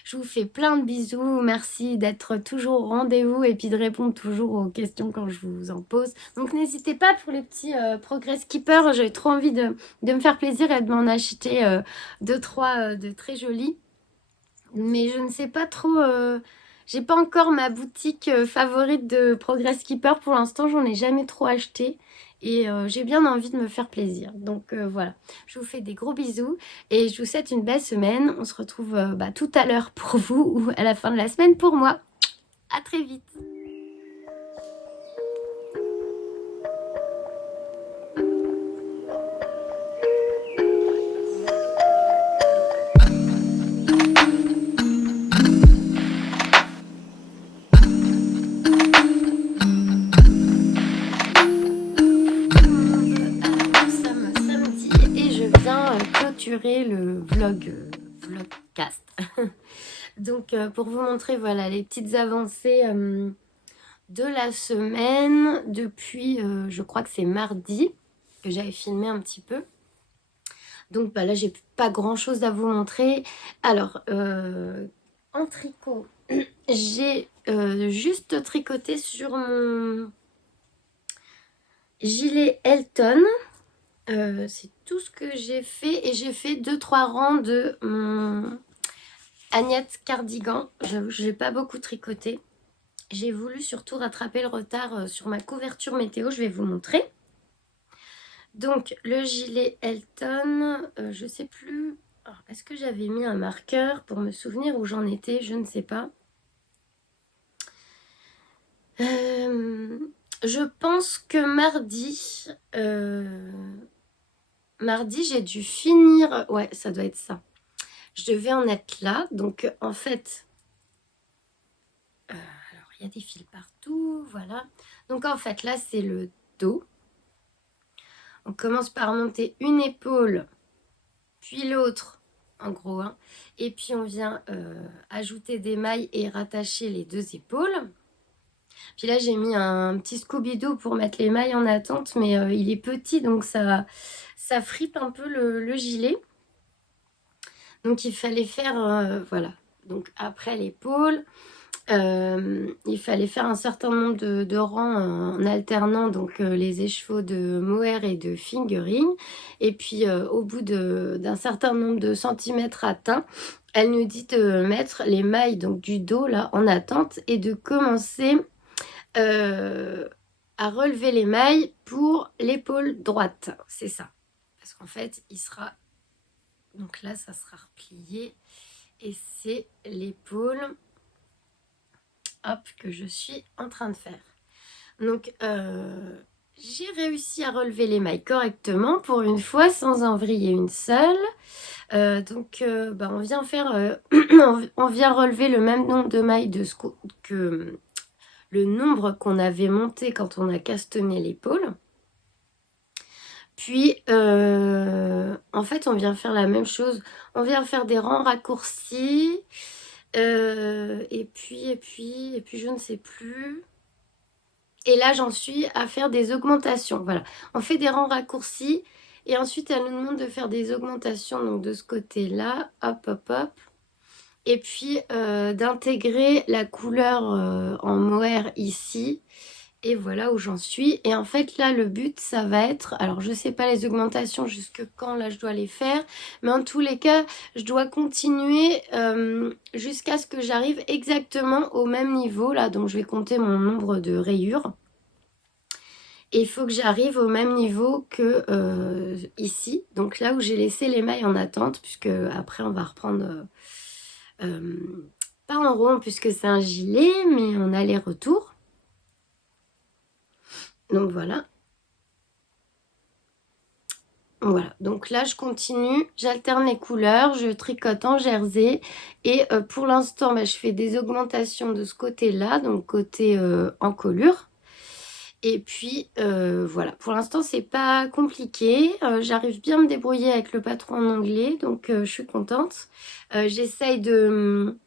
Je vous fais plein de bisous. Merci d'être toujours au rendez-vous et puis de répondre toujours aux questions quand je vous en pose. Donc n'hésitez pas pour les petits Progress Keeper. J'ai trop envie de me faire plaisir et de m'en acheter 2-3 de très jolis. Mais je ne sais pas trop... j'ai pas encore ma boutique favorite de Progress Keeper. Pour l'instant, j'en ai jamais trop acheté. Et j'ai bien envie de me faire plaisir. Donc voilà, je vous fais des gros bisous et je vous souhaite une belle semaine. On se retrouve tout à l'heure pour vous ou à la fin de la semaine pour moi. À très vite. Nous sommes samedi et je viens clôturer le vlogcast. Donc pour vous montrer voilà les petites avancées de la semaine depuis je crois que c'est mardi que j'avais filmé un petit peu. Donc là j'ai pas grand chose à vous montrer. Alors en tricot j'ai juste tricoté sur mon gilet Elton. C'est tout ce que j'ai fait et j'ai fait 2-3 rangs de mon Agnette cardigan. J'avoue, je n'ai pas beaucoup tricoté. J'ai voulu surtout rattraper le retard sur ma couverture météo. Je vais vous montrer. Donc, le gilet Elton, je ne sais plus. Est-ce que j'avais mis un marqueur pour me souvenir où j'en étais? Je ne sais pas. Je pense que mardi, j'ai dû finir... Ouais, ça doit être ça. Je devais en être là. Donc, en fait... alors, il y a des fils partout. Voilà. Donc, en fait, là, c'est le dos. On commence par monter une épaule, puis l'autre, en gros. Hein. Et puis, on vient ajouter des mailles et rattacher les 2 épaules. Puis là, j'ai mis un petit Scooby-Doo pour mettre les mailles en attente. Mais il est petit, donc ça fripe un peu le gilet. Donc, il fallait faire... voilà. Donc, après l'épaule... il fallait faire un certain nombre de rangs en alternant donc les écheveaux de mohair et de fingering. Et puis au bout d'un certain nombre de centimètres atteints, elle nous dit de mettre les mailles donc du dos là en attente et de commencer à relever les mailles pour l'épaule droite. C'est ça. Parce qu'en fait, il sera... Donc là, ça sera replié. Et c'est l'épaule... Hop, que je suis en train de faire. Donc, j'ai réussi à relever les mailles correctement pour une fois sans en vriller une seule. Donc, on vient faire, on vient relever le même nombre de mailles que le nombre qu'on avait monté quand on a castanné l'épaule. Puis, en fait, on vient faire la même chose. On vient faire des rangs raccourcis. Et puis, je ne sais plus. Et là, j'en suis à faire des augmentations. Voilà. On fait des rangs raccourcis Et ensuite, elle nous demande de faire des augmentations donc de ce côté-là. Hop, hop, hop. Et puis, d'intégrer la couleur en mohair ici. Et voilà où j'en suis. Et en fait, là, le but, ça va être... Alors, je sais pas les augmentations jusque quand, là, je dois les faire. Mais en tous les cas, je dois continuer jusqu'à ce que j'arrive exactement au même niveau. Là, donc, je vais compter mon nombre de rayures. Et il faut que j'arrive au même niveau que ici. Donc, là où j'ai laissé les mailles en attente. Puisque après, on va reprendre... pas en rond, puisque c'est un gilet, mais en aller-retour. Donc voilà. Voilà, donc là je continue, j'alterne les couleurs, je tricote en jersey et pour l'instant je fais des augmentations de ce côté-là, donc côté encolure. Et puis voilà, pour l'instant c'est pas compliqué, j'arrive bien à me débrouiller avec le patron en anglais, donc je suis contente. J'essaye de,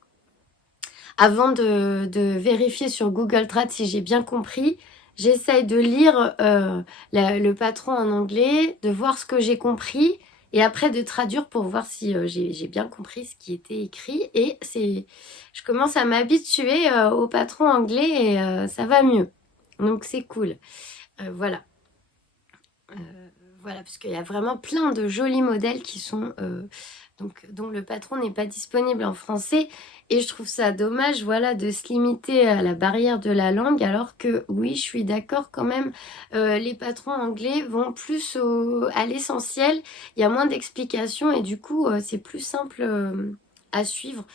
avant de vérifier sur Google Trad si j'ai bien compris, j'essaye de lire le patron en anglais, de voir ce que j'ai compris et après de traduire pour voir si j'ai bien compris ce qui était écrit. Et je commence à m'habituer au patron anglais et ça va mieux. Donc c'est cool. Voilà. Voilà, parce qu'il y a vraiment plein de jolis modèles qui sont... dont le patron n'est pas disponible en français. Et je trouve ça dommage, voilà, de se limiter à la barrière de la langue, alors que, oui, je suis d'accord quand même, les patrons anglais vont plus à l'essentiel. Il y a moins d'explications et du coup, c'est plus simple à suivre.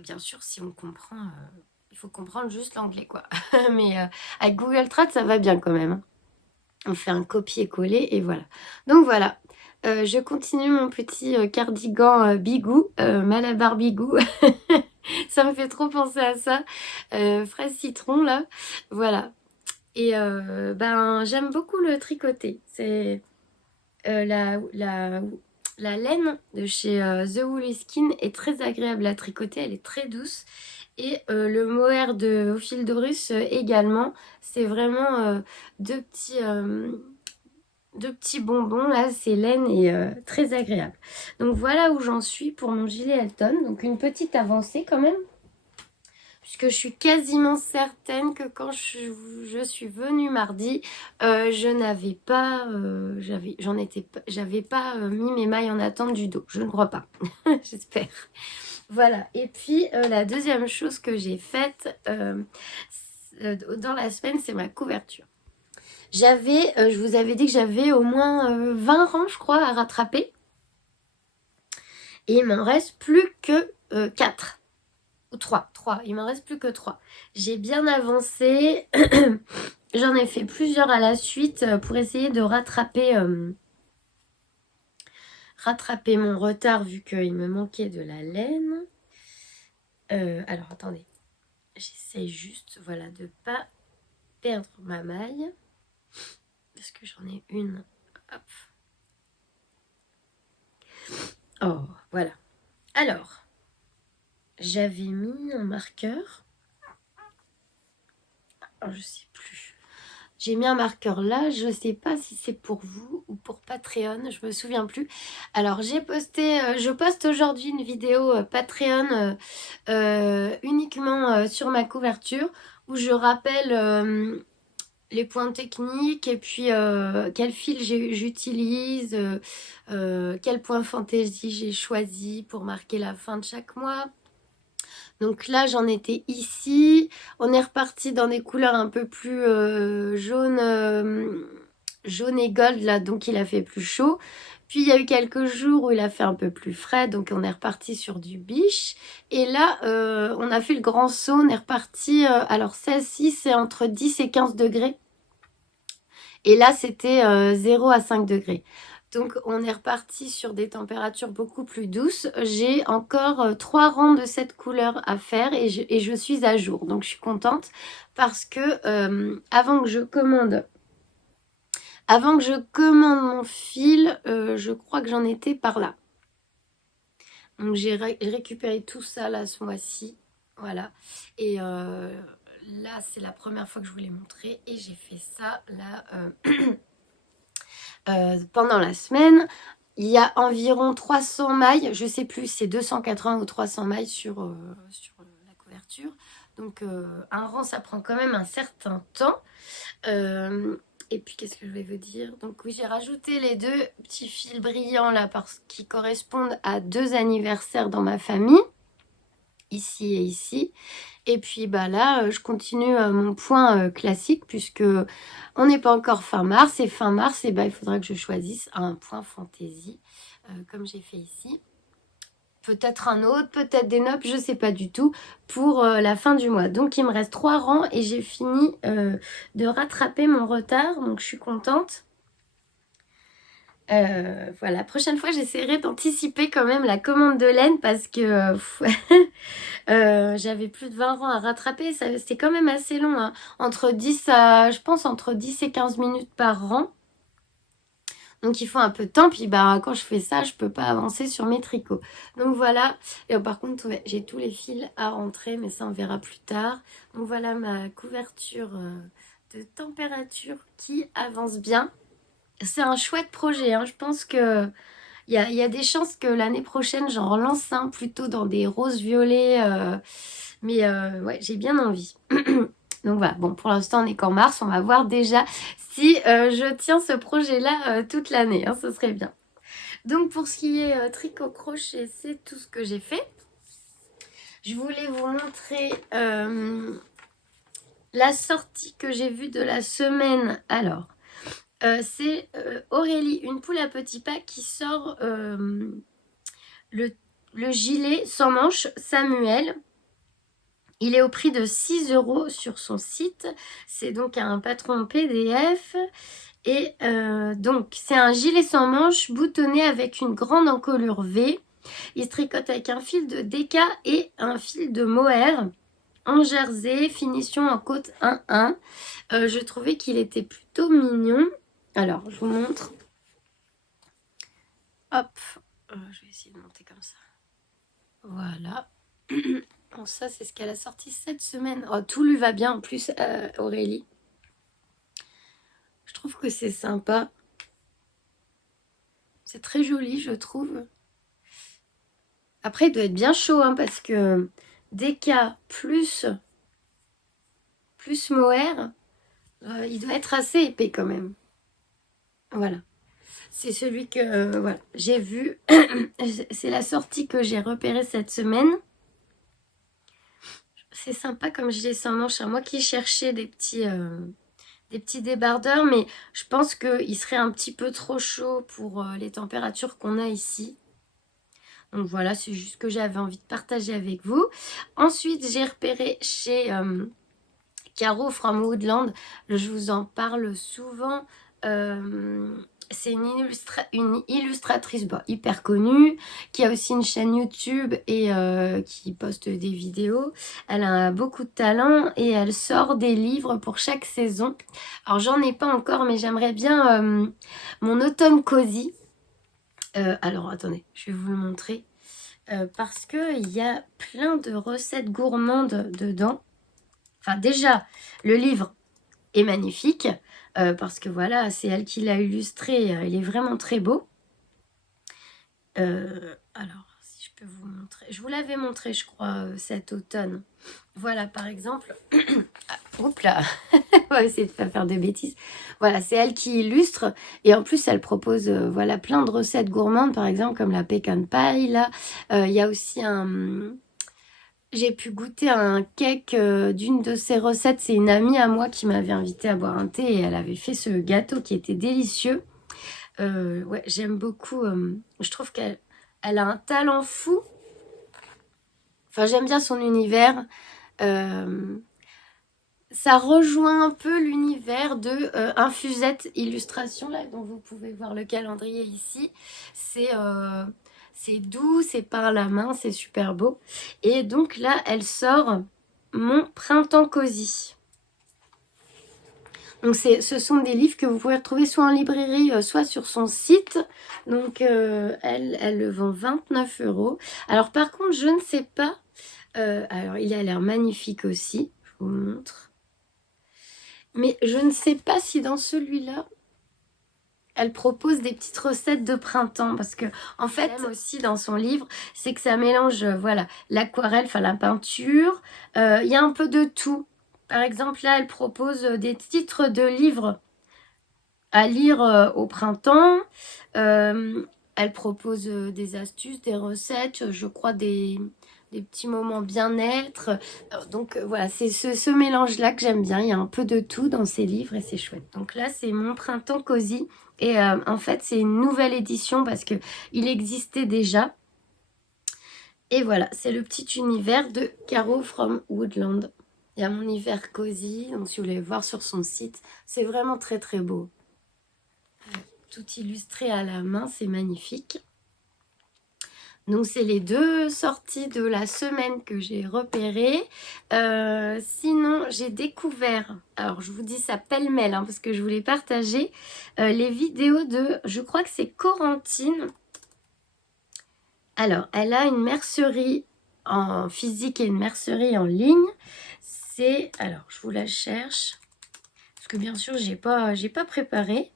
Bien sûr, si on comprend... il faut comprendre juste l'anglais, quoi. Mais avec Google Trad, ça va bien quand même, hein. On fait un copier-coller et voilà. Donc voilà, je continue mon petit cardigan Bigou, Malabar Bigou. Ça me fait trop penser à ça. Fraise citron là. Voilà. Et j'aime beaucoup le tricoter. C'est la laine de chez The Woolly Skin est très agréable à tricoter. Elle est très douce. Et le mohair de Ophildorus également. C'est vraiment deux petits bonbons là, c'est laine et très agréable. Donc voilà où j'en suis pour mon gilet Elton. Donc une petite avancée quand même, puisque je suis quasiment certaine que quand je suis venue mardi, je n'avais pas, j'avais pas mis mes mailles en attente du dos. Je ne crois pas. J'espère. Voilà. Et puis la deuxième chose que j'ai faite dans la semaine, c'est ma couverture. Je vous avais dit que j'avais au moins 20 rangs, je crois, à rattraper. Et il m'en reste plus que 4. Ou 3. Il m'en reste plus que 3. J'ai bien avancé. J'en ai fait plusieurs à la suite pour essayer de rattraper mon retard vu qu'il me manquait de la laine. Alors, attendez. J'essaye juste, voilà, de ne pas perdre ma maille. Parce que j'en ai une. Hop. Oh, voilà. Alors, j'avais mis un marqueur. Oh, je sais plus. J'ai mis un marqueur là. Je sais pas si c'est pour vous ou pour Patreon. Je me souviens plus. Alors, j'ai posté... je poste aujourd'hui une vidéo Patreon uniquement sur ma couverture où je rappelle... les points techniques et puis quel fil j'utilise, quel point fantaisie j'ai choisi pour marquer la fin de chaque mois. Donc là j'en étais ici, on est reparti dans des couleurs un peu plus jaune et gold là, donc il a fait plus chaud. Puis il y a eu quelques jours où il a fait un peu plus frais, donc on est reparti sur du biche. Et là, on a fait le grand saut, on est reparti, alors celle-ci c'est entre 10 et 15 degrés. Et là, c'était 0 à 5 degrés. Donc, on est reparti sur des températures beaucoup plus douces. J'ai encore 3 rangs de cette couleur à faire et je suis à jour. Donc, je suis contente parce que avant que je commande mon fil, je crois que j'en étais par là. Donc, j'ai récupéré tout ça là ce mois-ci. Voilà. Et là, c'est la première fois que je vous l'ai montré et j'ai fait ça là... pendant la semaine. Il y a environ 300 mailles, je sais plus, c'est 280 ou 300 mailles sur la couverture. Donc un rang, ça prend quand même un certain temps. Et puis qu'est-ce que je vais vous dire? Donc oui, j'ai rajouté les deux petits fils brillants là parce qu'ils correspondent à 2 anniversaires dans ma famille, ici et ici. Et puis bah là, je continue mon point classique puisque on n'est pas encore fin mars. Et fin mars, et bah, il faudra que je choisisse un point fantaisie comme j'ai fait ici. Peut-être un autre, peut-être des nobles, je sais pas du tout, pour la fin du mois. Donc il me reste 3 rangs et j'ai fini de rattraper mon retard, donc je suis contente. Voilà, la prochaine fois j'essaierai d'anticiper quand même la commande de laine parce que j'avais plus de 20 rangs à rattraper, c'était quand même assez long, hein. Je pense entre 10 et 15 minutes par rang. Donc il faut un peu de temps, puis bah quand je fais ça, je peux pas avancer sur mes tricots. Donc voilà, et par contre ouais, j'ai tous les fils à rentrer, mais ça on verra plus tard. Donc voilà ma couverture de température qui avance bien. C'est un chouette projet, hein. Je pense que il y a des chances que l'année prochaine j'en relance un plutôt dans des roses violets. Mais ouais, j'ai bien envie. Donc voilà, bon, pour l'instant on est qu'en mars, on va voir déjà si je tiens ce projet-là toute l'année, hein, ce serait bien. Donc pour ce qui est tricot crochet, c'est tout ce que j'ai fait. Je voulais vous montrer la sortie que j'ai vue de la semaine. Alors, c'est Aurélie, une poule à petits pas qui sort le gilet sans manches Samuel. Il est au prix de 6 € sur son site. C'est donc un patron PDF. Et donc, c'est un gilet sans manches boutonné avec une grande encolure V. Il se tricote avec un fil de DK et un fil de mohair en jersey, finition en côte 1-1. Je trouvais qu'il était plutôt mignon. Alors, je vous montre. Hop, je vais essayer de monter comme ça. Voilà. Bon, ça, c'est ce qu'elle a sorti cette semaine. Oh, tout lui va bien en plus, Aurélie. Je trouve que c'est sympa. C'est très joli, je trouve. Après, il doit être bien chaud, hein, parce que DK plus mohair, il doit être assez épais quand même. Voilà. C'est celui que voilà, j'ai vu. C'est la sortie que j'ai repérée cette semaine. C'est sympa comme gilet sans manches. Moi qui cherchais des petits débardeurs, mais je pense qu'il serait un petit peu trop chaud pour les températures qu'on a ici. Donc voilà, c'est juste que j'avais envie de partager avec vous. Ensuite, j'ai repéré chez Caro from Woodland. Je vous en parle souvent. C'est une illustratrice hyper connue qui a aussi une chaîne YouTube et qui poste des vidéos. Elle a beaucoup de talent et elle sort des livres pour chaque saison. Alors j'en ai pas encore, mais j'aimerais bien mon automne cosy. Alors attendez, je vais vous le montrer. Parce qu'il y a plein de recettes gourmandes dedans. Enfin déjà, le livre est magnifique. Parce que voilà, c'est elle qui l'a illustré. Il est vraiment très beau. Alors, si je peux vous montrer. Je vous l'avais montré, je crois, cet automne. Voilà, par exemple. Ah, oups là. On va essayer de ne pas faire de bêtises. Voilà, c'est elle qui illustre. Et en plus, elle propose voilà, plein de recettes gourmandes, par exemple, comme la pecan pie. Là, il y a aussi un... J'ai pu goûter un cake d'une de ses recettes. C'est une amie à moi qui m'avait invité à boire un thé et elle avait fait ce gâteau qui était délicieux. Ouais, j'aime beaucoup. Je trouve qu'elle a un talent fou. Enfin, j'aime bien son univers. Ça rejoint un peu l'univers de Infusette Illustration, là, dont vous pouvez voir le calendrier ici. C'est doux, c'est par la main, c'est super beau. Et donc là, elle sort Mon Printemps Cosy. Donc ce sont des livres que vous pouvez retrouver soit en librairie, soit sur son site. Donc elle le vend 29 €. Alors par contre, je ne sais pas. Alors il a l'air magnifique aussi. Je vous montre. Mais je ne sais pas si dans celui-là, Elle propose des petites recettes de printemps parce que en fait aussi dans son livre c'est que ça mélange voilà l'aquarelle, enfin la peinture, il y a un peu de tout. Par exemple là elle propose des titres de livres à lire au printemps. Elle propose des astuces, des recettes, je crois des petits moments bien-être. Donc voilà, c'est ce mélange-là que j'aime bien. Il y a un peu de tout dans ces livres et c'est chouette. Donc là, c'est Mon printemps cosy. Et en fait, c'est une nouvelle édition parce que il existait déjà. Et voilà, c'est le petit univers de Caro from Woodland. Il y a mon hiver cosy, donc si vous voulez voir sur son site, c'est vraiment très très beau. Tout illustré à la main, c'est magnifique. Donc c'est les deux sorties de la semaine que j'ai repérées. Sinon j'ai découvert, alors je vous dis ça pêle-mêle parce que je voulais partager les vidéos de, je crois que c'est Corentine. Alors elle a une mercerie en physique et une mercerie en ligne. C'est, alors je vous la cherche, parce que bien sûr j'ai pas préparé.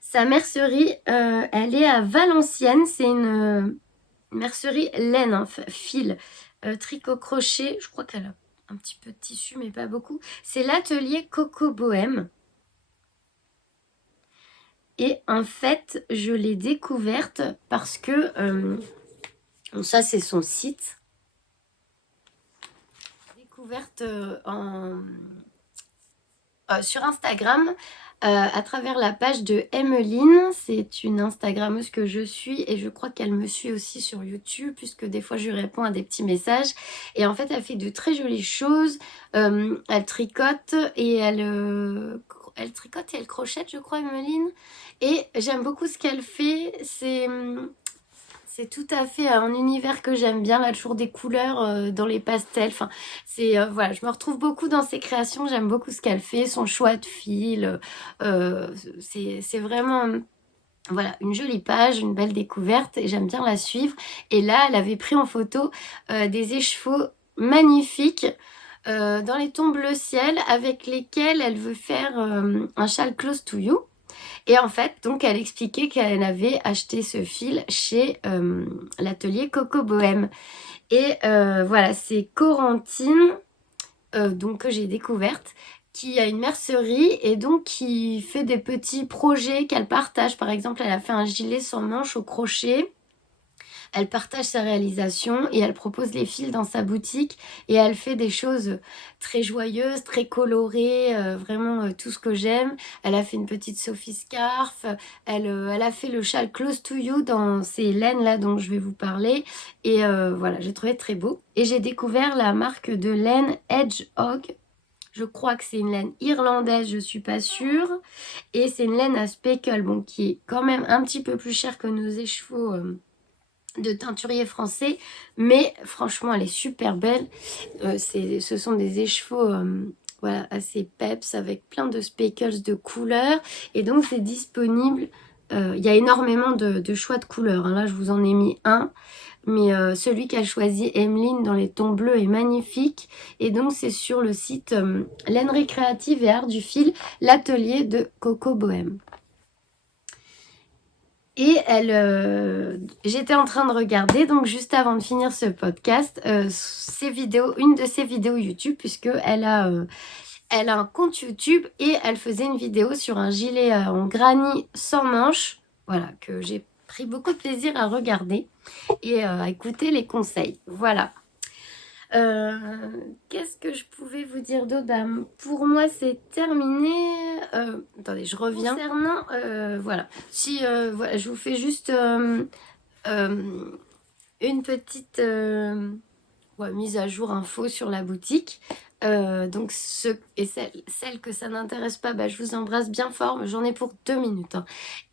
Sa mercerie, elle est à Valenciennes. C'est une mercerie laine, fil, tricot crochet. Je crois qu'elle a un petit peu de tissu, mais pas beaucoup. C'est l'atelier Coco Bohème. Et en fait, je l'ai découverte parce que... bon, ça, c'est son site. Découverte sur Instagram. À travers la page de Emmeline, c'est une Instagrammeuse que je suis et je crois qu'elle me suit aussi sur YouTube puisque des fois je lui réponds à des petits messages et en fait elle fait de très jolies choses, elle tricote et elle tricote et elle crochette je crois Emmeline et j'aime beaucoup ce qu'elle fait, c'est tout à fait un univers que j'aime bien, là toujours des couleurs dans les pastels, enfin c'est voilà, je me retrouve beaucoup dans ses créations, j'aime beaucoup ce qu'elle fait, son choix de fil, c'est vraiment voilà, une jolie page, une belle découverte et j'aime bien la suivre. Et là, elle avait pris en photo des écheveaux magnifiques dans les tons bleu ciel avec lesquels elle veut faire un châle close to you. Et en fait, donc, elle expliquait qu'elle avait acheté ce fil chez l'atelier Coco Bohème. Et voilà, c'est Corentine, donc que j'ai découverte, qui a une mercerie et donc qui fait des petits projets qu'elle partage. Par exemple, elle a fait un gilet sans manches au crochet. Elle partage sa réalisation et elle propose les fils dans sa boutique et elle fait des choses très joyeuses, très colorées, vraiment tout ce que j'aime. Elle a fait une petite Sophie Scarf, elle a fait le châle Close to You dans ces laines là dont je vais vous parler et voilà, j'ai trouvé très beau. Et j'ai découvert la marque de laine Hedgehog. Je crois que c'est une laine irlandaise, je suis pas sûre. Et c'est une laine à speckle, bon, qui est quand même un petit peu plus chère que nos écheveaux de teinturier français, mais franchement elle est super belle. Ce sont des écheveaux voilà, assez peps avec plein de speckles de couleurs et donc c'est disponible. Il y a énormément de choix de couleurs, là je vous en ai mis un, mais celui qu'a choisi Emmeline dans les tons bleus est magnifique et donc c'est sur le site Lainerie Créative et Art du Fil, l'atelier de Coco Bohème. Et j'étais en train de regarder, donc juste avant de finir ce podcast, une de ses vidéos YouTube, puisqu'elle a, elle a un compte YouTube et elle faisait une vidéo sur un gilet en granit sans manches, voilà, que j'ai pris beaucoup de plaisir à regarder et à écouter les conseils. Voilà. Qu'est-ce que je pouvais vous dire d'autre? Pour moi, c'est terminé. Attendez, je reviens. Concernant, voilà. Si, voilà, je vous fais juste une petite ouais, mise à jour info sur la boutique. Donc celles que ça n'intéresse pas, bah, je vous embrasse bien fort. J'en ai pour 2 minutes.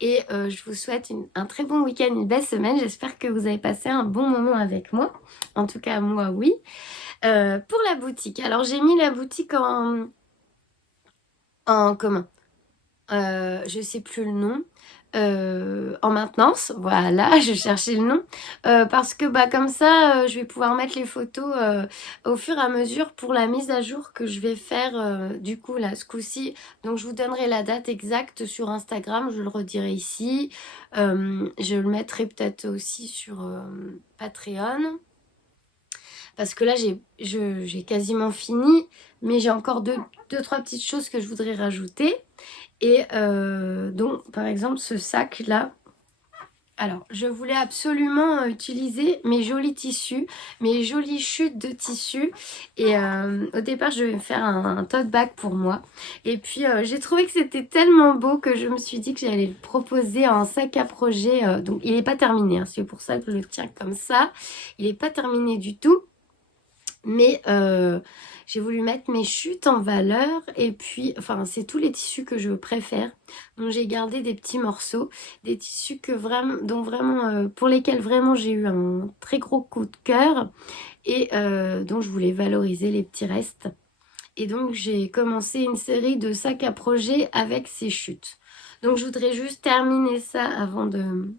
Et je vous souhaite un très bon week-end, une belle semaine. J'espère que vous avez passé un bon moment avec moi. En tout cas, moi, oui. Pour la boutique, alors j'ai mis la boutique en commun. Je sais plus le nom. en maintenance, voilà, je cherchais le nom, parce que bah, comme ça, je vais pouvoir mettre les photos au fur et à mesure pour la mise à jour que je vais faire du coup là, ce coup-ci. Donc je vous donnerai la date exacte sur Instagram, je le redirai ici. Je le mettrai peut-être aussi sur Patreon. Parce que là, j'ai quasiment fini, mais j'ai encore deux, trois petites choses que je voudrais rajouter. Et donc, par exemple, ce sac-là. Alors, je voulais absolument utiliser mes jolis tissus, mes jolies chutes de tissus. Et au départ, je vais faire un tote bag pour moi. Et puis, j'ai trouvé que c'était tellement beau que je me suis dit que j'allais le proposer en sac à projet. Donc, il n'est pas terminé, hein, c'est pour ça que je le tiens comme ça. Il n'est pas terminé du tout. Mais j'ai voulu mettre mes chutes en valeur et puis, enfin, c'est tous les tissus que je préfère. Donc j'ai gardé des petits morceaux, des tissus pour lesquels vraiment j'ai eu un très gros coup de cœur et dont je voulais valoriser les petits restes. Et donc j'ai commencé une série de sacs à projet avec ces chutes. Donc je voudrais juste terminer ça avant de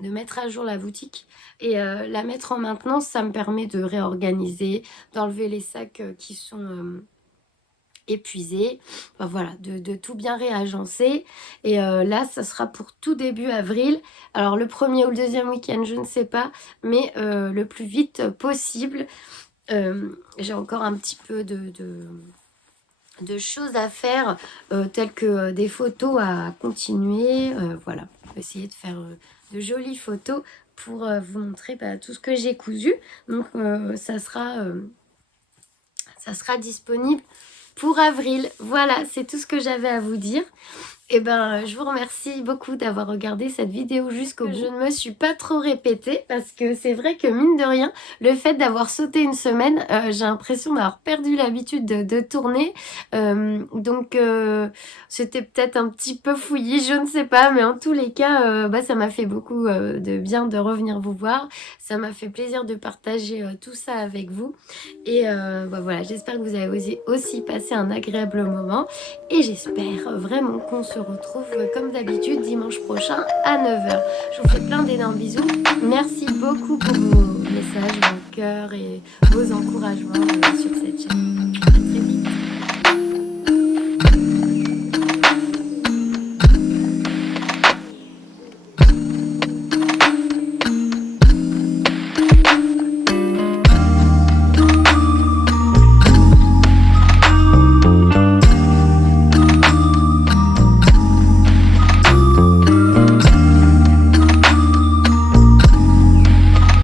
mettre à jour la boutique et la mettre en maintenance. Ça me permet de réorganiser, d'enlever les sacs qui sont épuisés, enfin, voilà, de tout bien réagencer. Et là ça sera pour tout début avril, alors le premier ou le deuxième week-end je ne sais pas, mais le plus vite possible. J'ai encore un petit peu de choses à faire, telles que des photos à continuer. Voilà, on va essayer de faire de jolies photos pour vous montrer tout ce que j'ai cousu. Donc ça sera disponible pour avril. Voilà, c'est tout ce que j'avais à vous dire. Et je vous remercie beaucoup d'avoir regardé cette vidéo jusqu'au bout. Je ne me suis pas trop répétée parce que c'est vrai que mine de rien, le fait d'avoir sauté une semaine, j'ai l'impression d'avoir perdu l'habitude de tourner. Donc c'était peut-être un petit peu fouillis, je ne sais pas, mais en tous les cas, ça m'a fait beaucoup de bien de revenir vous voir. Ça m'a fait plaisir de partager tout ça avec vous. Et voilà, j'espère que vous avez aussi passé un agréable moment. Et j'espère vraiment qu'on se retrouve comme d'habitude dimanche prochain à 9h. Je vous fais plein d'énormes bisous. Merci beaucoup pour vos messages, vos cœurs et vos encouragements sur cette chaîne.